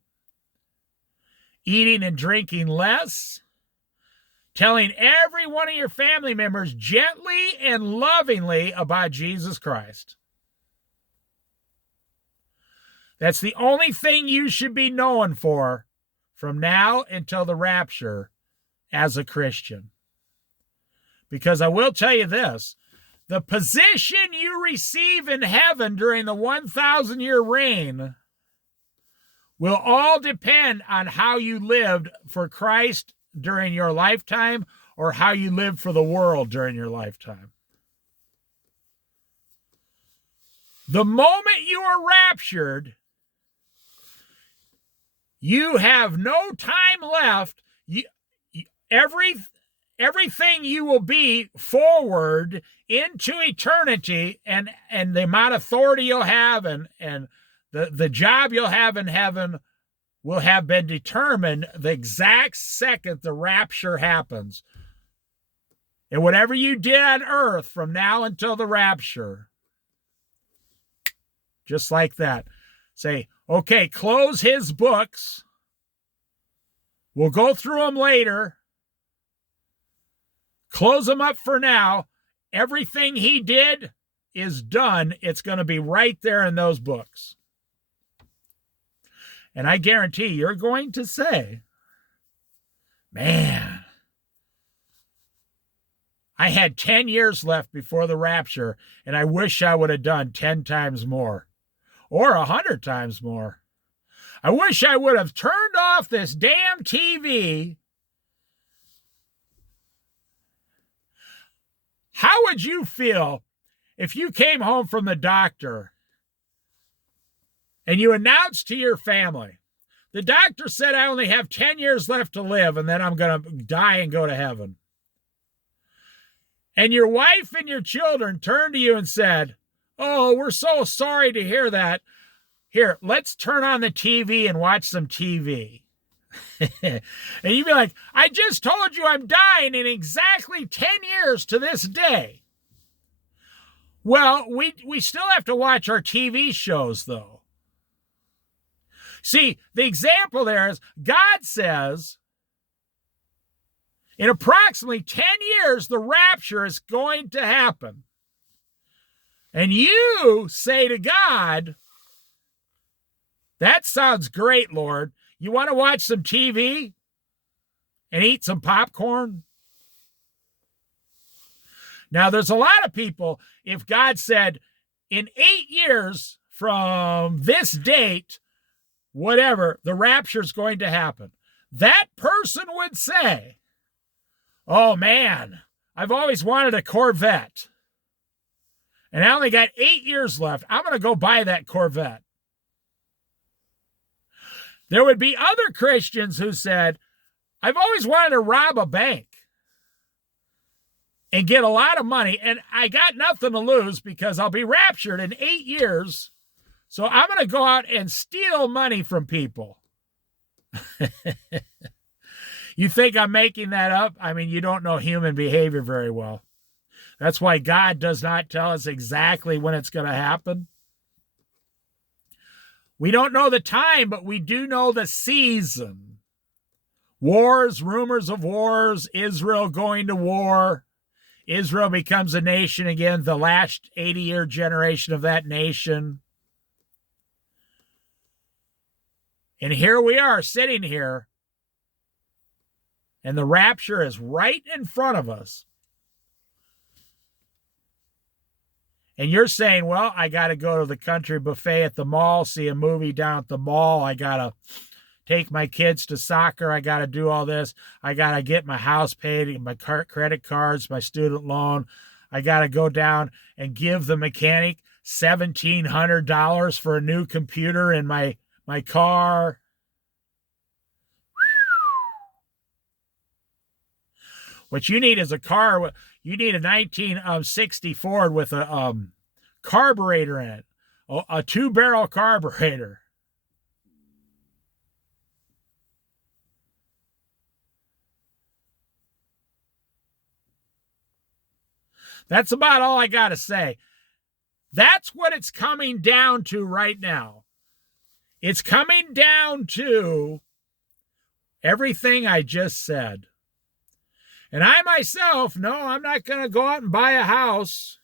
eating and drinking less, telling every one of your family members gently and lovingly about Jesus Christ. That's the only thing you should be known for from now until the rapture as a Christian. Because I will tell you this, the position you receive in heaven during the 1,000-year reign will all depend on how you lived for Christ during your lifetime or how you lived for the world during your lifetime. The moment you are raptured, you have no time left. Everything you will be forward into eternity and the amount of authority you'll have and the job you'll have in heaven will have been determined the exact second the rapture happens. And whatever you did on earth from now until the rapture, just like that, say, okay, close his books. We'll go through them later. Close them up for now. Everything he did is done. It's going to be right there in those books. And I guarantee you're going to say, man, I had 10 years left before the rapture, and I wish I would have done 10 times more or 100 times more. I wish I would have turned off this damn TV. How would you feel if you came home from the doctor and you announced to your family, the doctor said I only have 10 years left to live and then I'm going to die and go to heaven? And your wife and your children turned to you and said, oh, we're so sorry to hear that. Here, let's turn on the TV and watch some TV. And you'd be like, I just told you I'm dying in exactly 10 years to this day. Well, we still have to watch our TV shows, though. See, the example there is God says, in approximately 10 years, the rapture is going to happen. And you say to God, that sounds great, Lord. You want to watch some TV and eat some popcorn? Now, there's a lot of people, if God said, in 8 years from this date, whatever, the rapture is going to happen, that person would say, oh man, I've always wanted a Corvette, and I only got 8 years left. I'm going to go buy that Corvette. There would be other Christians who said, I've always wanted to rob a bank and get a lot of money, and I got nothing to lose because I'll be raptured in 8 years. So I'm going to go out and steal money from people. You think I'm making that up? I mean, you don't know human behavior very well. That's why God does not tell us exactly when it's going to happen. We don't know the time, but we do know the season. Wars, rumors of wars, Israel going to war. Israel becomes a nation again, the last 80-year generation of that nation. And here we are sitting here, and the rapture is right in front of us. And you're saying, well, I got to go to the country buffet at the mall, see a movie down at the mall. I got to take my kids to soccer. I got to do all this. I got to get my house paid, my credit cards, my student loan. I got to go down and give the mechanic $1,700 for a new computer in my car. What you need is a car. You need a 1960 Ford with a carburetor in it, a 2-barrel carburetor. That's about all I got to say. That's what it's coming down to right now. It's coming down to everything I just said. And I myself, no, I'm not going to go out and buy a house.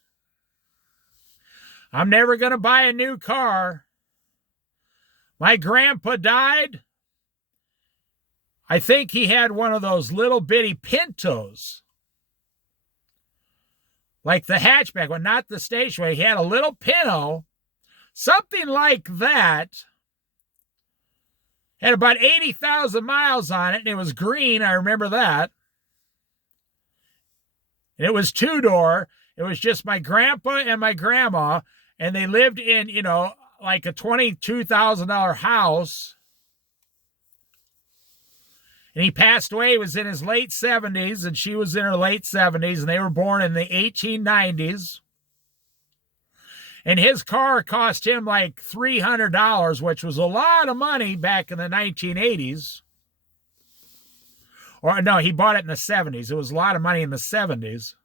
I'm never going to buy a new car. My grandpa died. I think he had one of those little bitty Pintos. Like the hatchback one, not the station wagon. He had a little Pinto, something like that. Had about 80,000 miles on it, and it was green. I remember that. And it was 2-door. It was just my grandpa and my grandma, and they lived in, like a $22,000 house. And he passed away. He was in his late 70s, and she was in her late 70s, and they were born in the 1890s. And his car cost him like $300, which was a lot of money back in the 1980s. Or no, he bought it in the 70s. It was a lot of money in the 70s.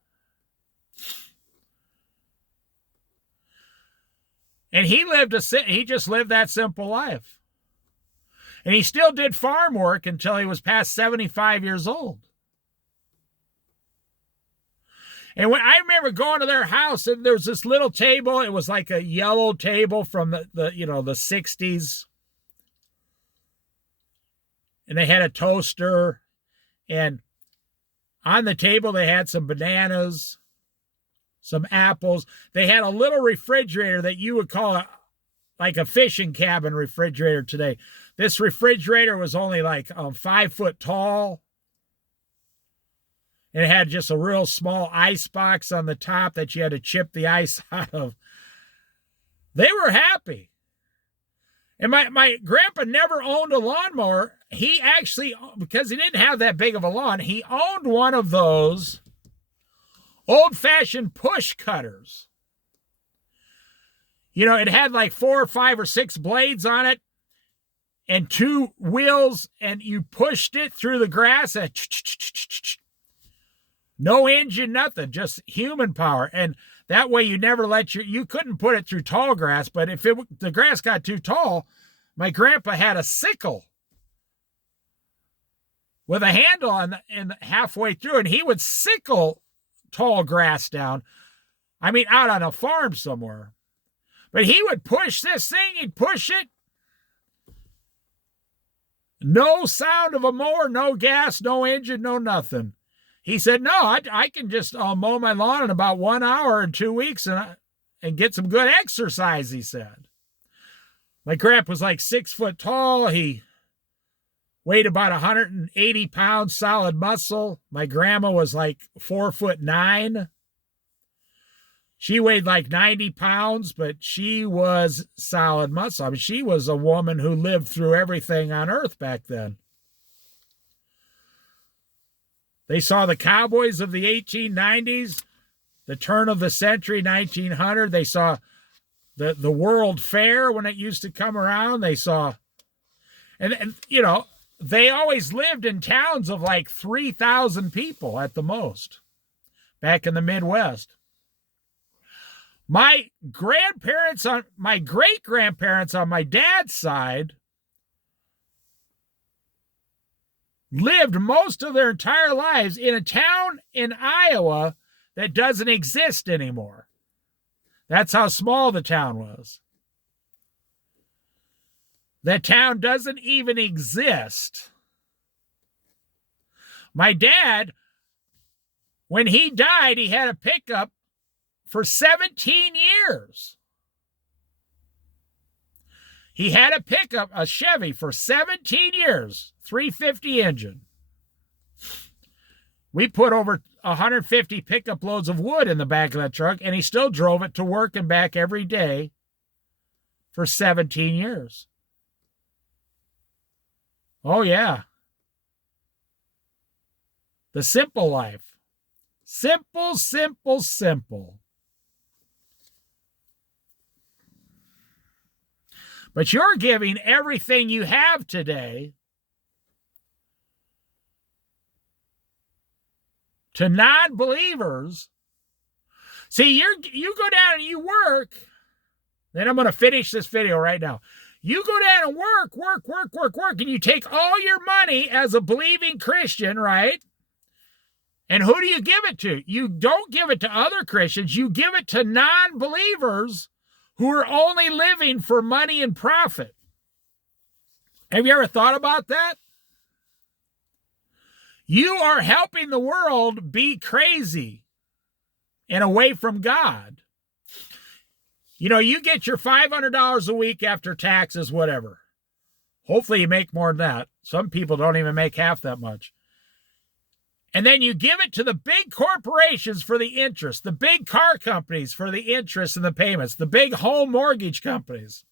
And he just lived that simple life. And he still did farm work until he was past 75 years old. And when I remember going to their house, and there was this little table. It was like a yellow table from the 60s. and they had a toaster, and on the table they had some bananas, some apples. They had a little refrigerator that you would call like a fishing cabin refrigerator today. This refrigerator was only like 5 foot tall. And it had just a real small ice box on the top that you had to chip the ice out of. They were happy. And my grandpa never owned a lawnmower. He actually, because he didn't have that big of a lawn, he owned one of those old-fashioned push cutters. You know, it had like 4 or 5 or 6 blades on it and 2 wheels, and you pushed it through the grass. No engine, nothing, just human power. And that way you never you couldn't put it through tall grass, but if the grass got too tall, my grandpa had a sickle with a handle and halfway through, and he would sickle tall grass down. I mean, out on a farm somewhere. But he would push this thing, he'd push it. No sound of a mower, no gas, no engine, no nothing. He said, no, I can just mow my lawn in about 1 hour in 2 weeks and get some good exercise, he said. My grandpa was like 6 foot tall. He weighed about 180 pounds solid muscle. My grandma was like 4'9". She weighed like 90 pounds, but she was solid muscle. I mean, she was a woman who lived through everything on earth back then. They saw the cowboys of the 1890s, the turn of the century, 1900. They saw the World Fair when it used to come around. They saw, and you know, they always lived in towns of like 3,000 people at the most back in the Midwest. My great-grandparents on my dad's side lived most of their entire lives in a town in Iowa that doesn't exist anymore. That's how small the town was. That town doesn't even exist. My dad, when he died, he had a pickup for 17 years. He had a pickup, a Chevy, for 17 years, 350 engine. We put over 150 pickup loads of wood in the back of that truck, and he still drove it to work and back every day for 17 years. Oh, yeah. The simple life. Simple, simple, simple. But you're giving everything you have today to non-believers. See, you go down and you work. Then I'm going to finish this video right now. You go down and work, and you take all your money as a believing Christian, right? And who do you give it to? You don't give it to other Christians. You give it to non-believers who are only living for money and profit. Have you ever thought about that? You are helping the world be crazy and away from God. You know, you get your $500 a week after taxes, whatever. Hopefully you make more than that. Some people don't even make half that much. And then you give it to the big corporations for the interest, the big car companies for the interest and the payments, the big home mortgage companies.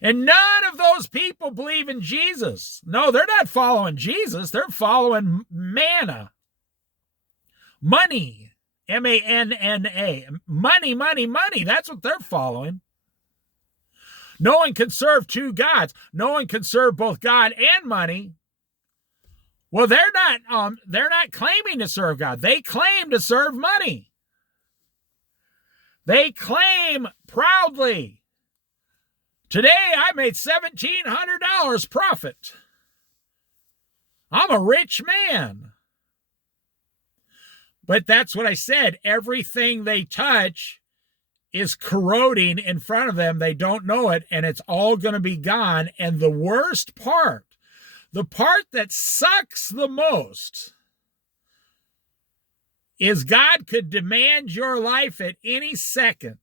And none of those people believe in Jesus. No, they're not following Jesus. They're following manna. Money. M-A-N-N-A. Money, money, money. That's what they're following. No one can serve two gods. No one can serve both God and money. Well, they're not claiming to serve God. They claim to serve money. They claim proudly, today I made $1,700 profit. I'm a rich man. But that's what I said. Everything they touch is corroding in front of them. They don't know it, and it's all going to be gone. And the worst part The part that sucks the most is God could demand your life at any second.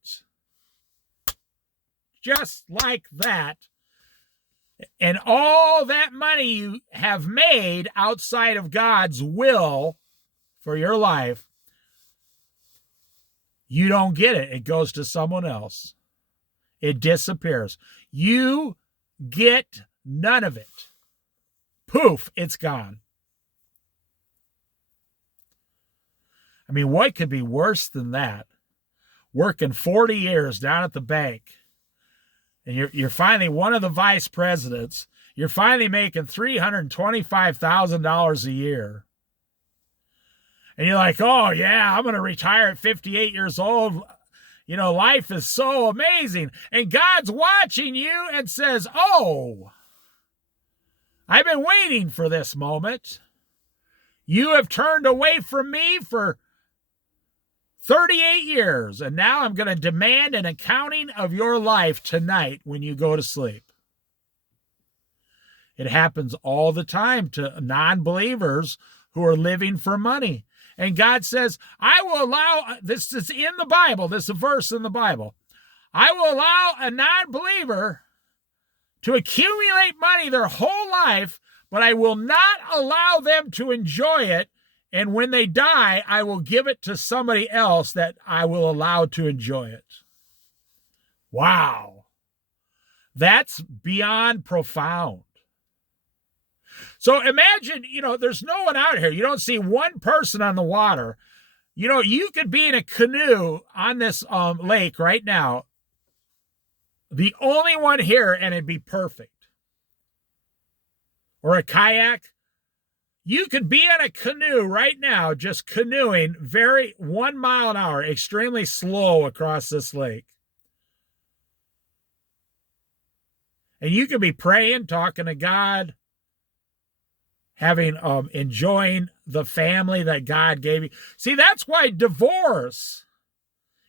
Just like that. And all that money you have made outside of God's will for your life, you don't get it. It goes to someone else. It disappears. You get none of it. Poof, it's gone. I mean, what could be worse than that? Working 40 years down at the bank, and you're finally one of the vice presidents. You're finally making $325,000 a year. And you're like, oh, yeah, I'm going to retire at 58 years old. You know, life is so amazing. And God's watching you and says, oh, I've been waiting for this moment. You have turned away from me for 38 years, and now I'm going to demand an accounting of your life tonight when you go to sleep. It happens all the time to non-believers who are living for money. And God says, I will allow, this is in the Bible, this is a verse in the Bible, I will allow a non-believer to accumulate money their whole life, but I will not allow them to enjoy it. And when they die, I will give it to somebody else that I will allow to enjoy it. Wow. That's beyond profound. So imagine, there's no one out here. You don't see one person on the water. You could be in a canoe on this lake right now. The only one here, and it'd be perfect. Or a kayak. You could be in a canoe right now, just canoeing 1 mile an hour, extremely slow across this lake. And you could be praying, talking to God, enjoying the family that God gave you. See, that's why divorce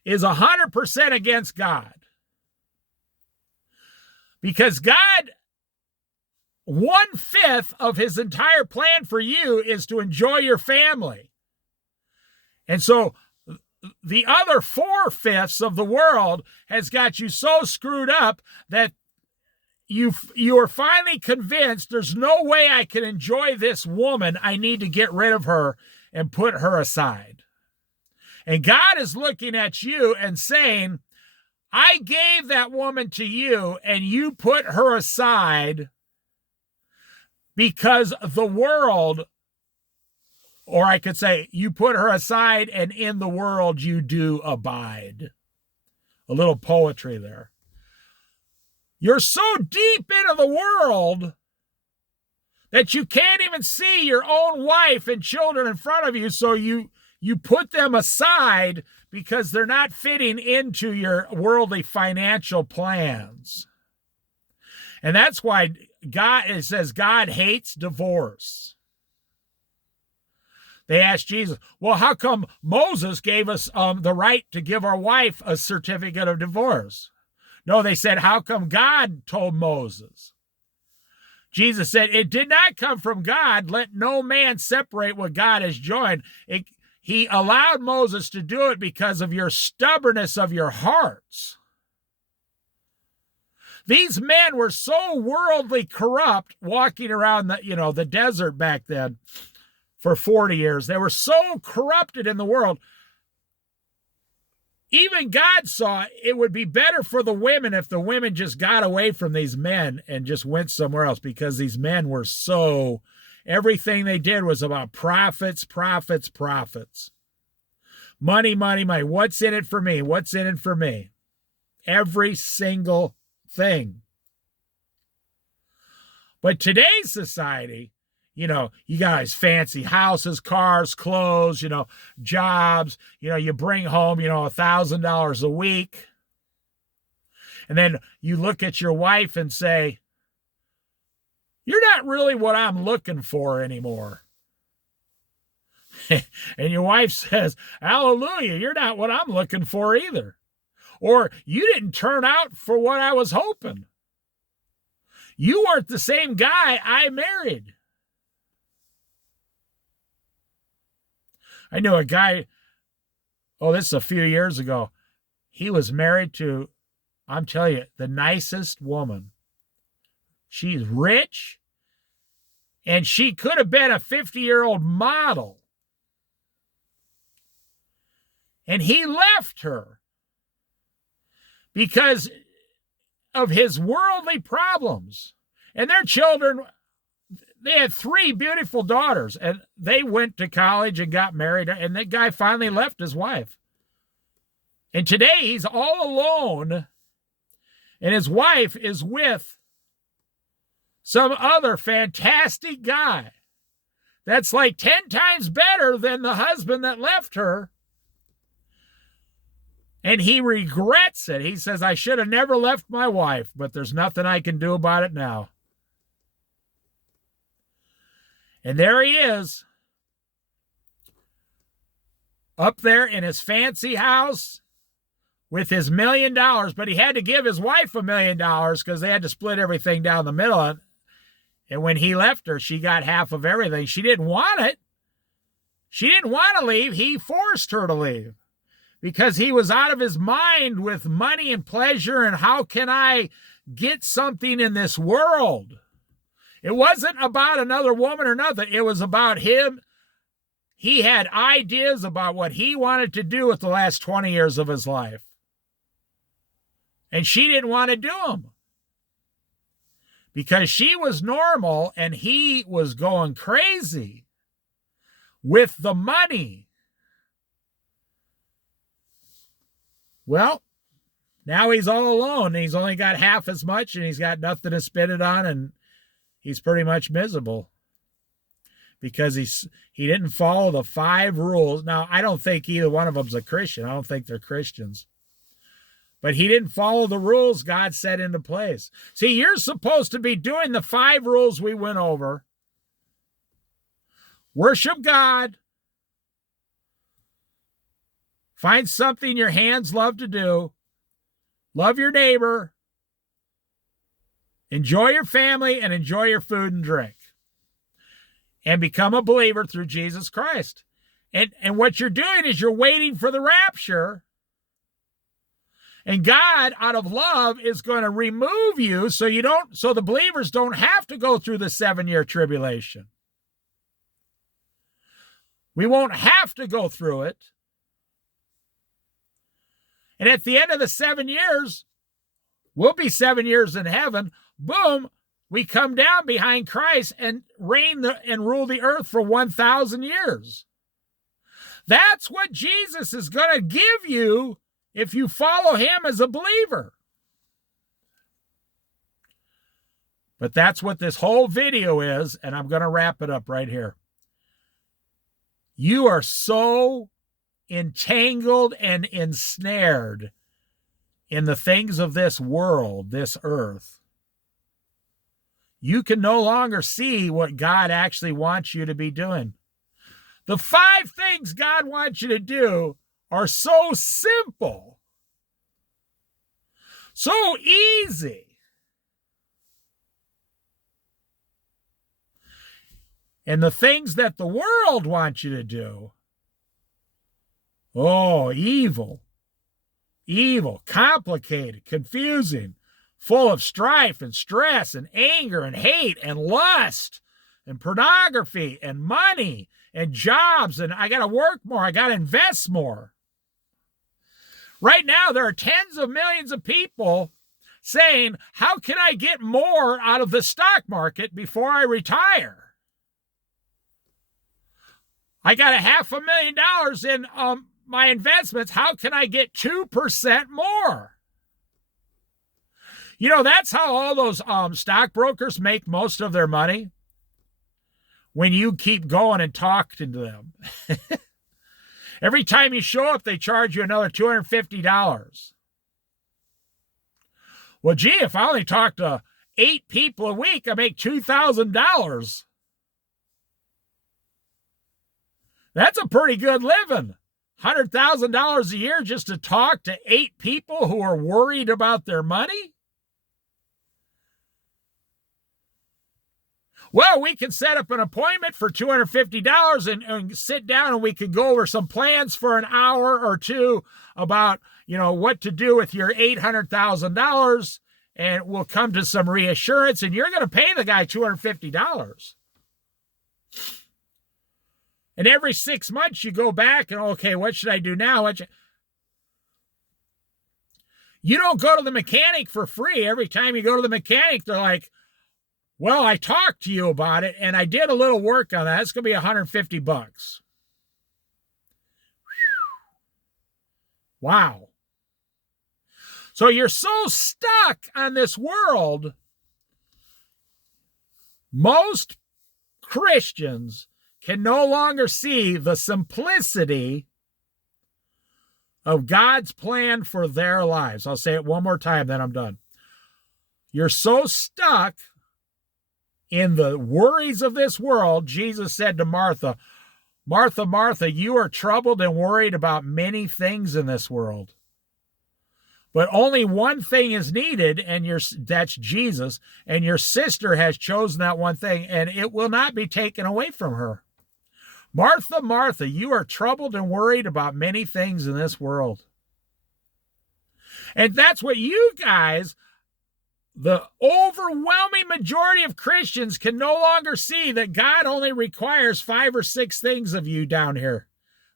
is 100% against God. Because God, 1/5 of his entire plan for you is to enjoy your family. And so the other 4/5 of the world has got you so screwed up that you are finally convinced there's no way I can enjoy this woman. I need to get rid of her and put her aside. And God is looking at you and saying, I gave that woman to you and you put her aside because the world, or I could say, you put her aside and in the world you do abide. A little poetry there. You're so deep into the world that you can't even see your own wife and children in front of you, so you put them aside because they're not fitting into your worldly financial plans. And that's why it says God hates divorce. They asked Jesus, well, how come Moses gave us the right to give our wife a certificate of divorce? No, they said, how come God told Moses? Jesus said, it did not come from God. Let no man separate what God has joined. He allowed Moses to do it because of your stubbornness of your hearts. These men were so worldly corrupt walking around the desert back then for 40 years. They were so corrupted in the world. Even God saw it would be better for the women if the women just got away from these men and just went somewhere else, because these men were so, everything they did was about profits, profits, profits. Money, money, money. What's in it for me? What's in it for me? Every single thing. But today's society, you got fancy houses, cars, clothes, jobs, you bring home, $1,000 a week. And then you look at your wife and say, you're not really what I'm looking for anymore. And your wife says, hallelujah, you're not what I'm looking for either. Or you didn't turn out for what I was hoping. You weren't the same guy I married. I knew a guy, this is a few years ago. He was married to, I'm telling you, the nicest woman. She's rich, and she could have been a 50-year-old model. And he left her because of his worldly problems. And their children, they had 3 beautiful daughters, and they went to college and got married, and that guy finally left his wife. And today he's all alone, and his wife is with some other fantastic guy that's like 10 times better than the husband that left her. And he regrets it. He says, I should have never left my wife, but there's nothing I can do about it now. And there he is, up there in his fancy house with his $1 million, but he had to give his wife $1 million because they had to split everything down the middle. And when he left her, she got half of everything. She didn't want it. She didn't want to leave. He forced her to leave because he was out of his mind with money and pleasure and how can I get something in this world? It wasn't about another woman or nothing. It was about him. He had ideas about what he wanted to do with the last 20 years of his life. And she didn't want to do them because she was normal and he was going crazy with the money. Well, now he's all alone. He's only got half as much and he's got nothing to spend it on, and he's pretty much miserable because he didn't follow the 5 rules. Now, I don't think either one of them's a Christian. I don't think they're Christians. But he didn't follow the rules God set into place. See, you're supposed to be doing the 5 rules we went over. Worship God. Find something your hands love to do. Love your neighbor. Enjoy your family and enjoy your food and drink. And become a believer through Jesus Christ. And what you're doing is you're waiting for the rapture. And God, out of love, is going to remove you so the believers don't have to go through the 7-year tribulation. We won't have to go through it. And at the end of the 7 years, we'll be 7 years in heaven. Boom, we come down behind Christ and reign and rule the earth for 1,000 years. That's what Jesus is going to give you if you follow him as a believer. But that's what this whole video is, and I'm going to wrap it up right here. You are so entangled and ensnared in the things of this world, this earth. You can no longer see what God actually wants you to be doing. The 5 things God wants you to do are so simple, so easy. And the things that the world wants you to do, evil, complicated, confusing, full of strife and stress and anger and hate and lust and pornography and money and jobs, and I got to work more, I got to invest more. Right now, there are tens of millions of people saying, how can I get more out of the stock market before I retire? I got $500,000 in my investments. How can I get 2% more? You know, that's how all those stockbrokers make most of their money. When you keep going and talking to them. Every time you show up, they charge you another $250. Well, gee, if I only talk to 8 people a week, I make $2,000. That's a pretty good living. $100,000 a year just to talk to 8 people who are worried about their money? Well, we can set up an appointment for $250 and sit down, and we can go over some plans for an hour or two about, what to do with your $800,000, and we'll come to some reassurance, and you're going to pay the guy $250. And every 6 months you go back and, okay, what should I do now? You don't go to the mechanic for free. Every time you go to the mechanic, they're like, well, I talked to you about it, and I did a little work on that. It's going to be $150. Wow. So you're so stuck on this world, most Christians can no longer see the simplicity of God's plan for their lives. I'll say it one more time, then I'm done. You're so stuck in the worries of this world. Jesus said to Martha, Martha, Martha, you are troubled and worried about many things in this world. But only one thing is needed, and that's Jesus, and your sister has chosen that one thing, and it will not be taken away from her. Martha, Martha, you are troubled and worried about many things in this world. And that's what you guys, the overwhelming majority of Christians, can no longer see, that God only requires 5 or 6 things of you down here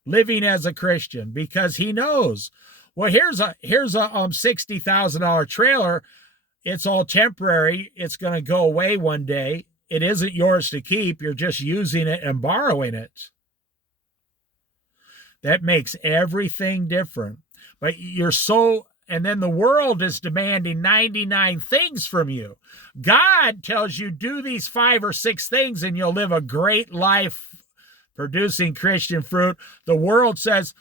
living as a Christian, because he knows, well, here's a $60,000 trailer. It's all temporary. It's going to go away one day. It isn't yours to keep. You're just using it and borrowing it. That makes everything different. But and then the world is demanding 99 things from you. God tells you, do these 5 or 6 things and you'll live a great life producing Christian fruit. The world says,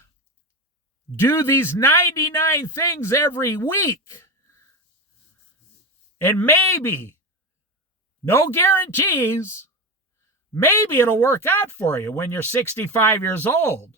do these 99 things every week. And maybe, no guarantees, maybe it'll work out for you when you're 65 years old.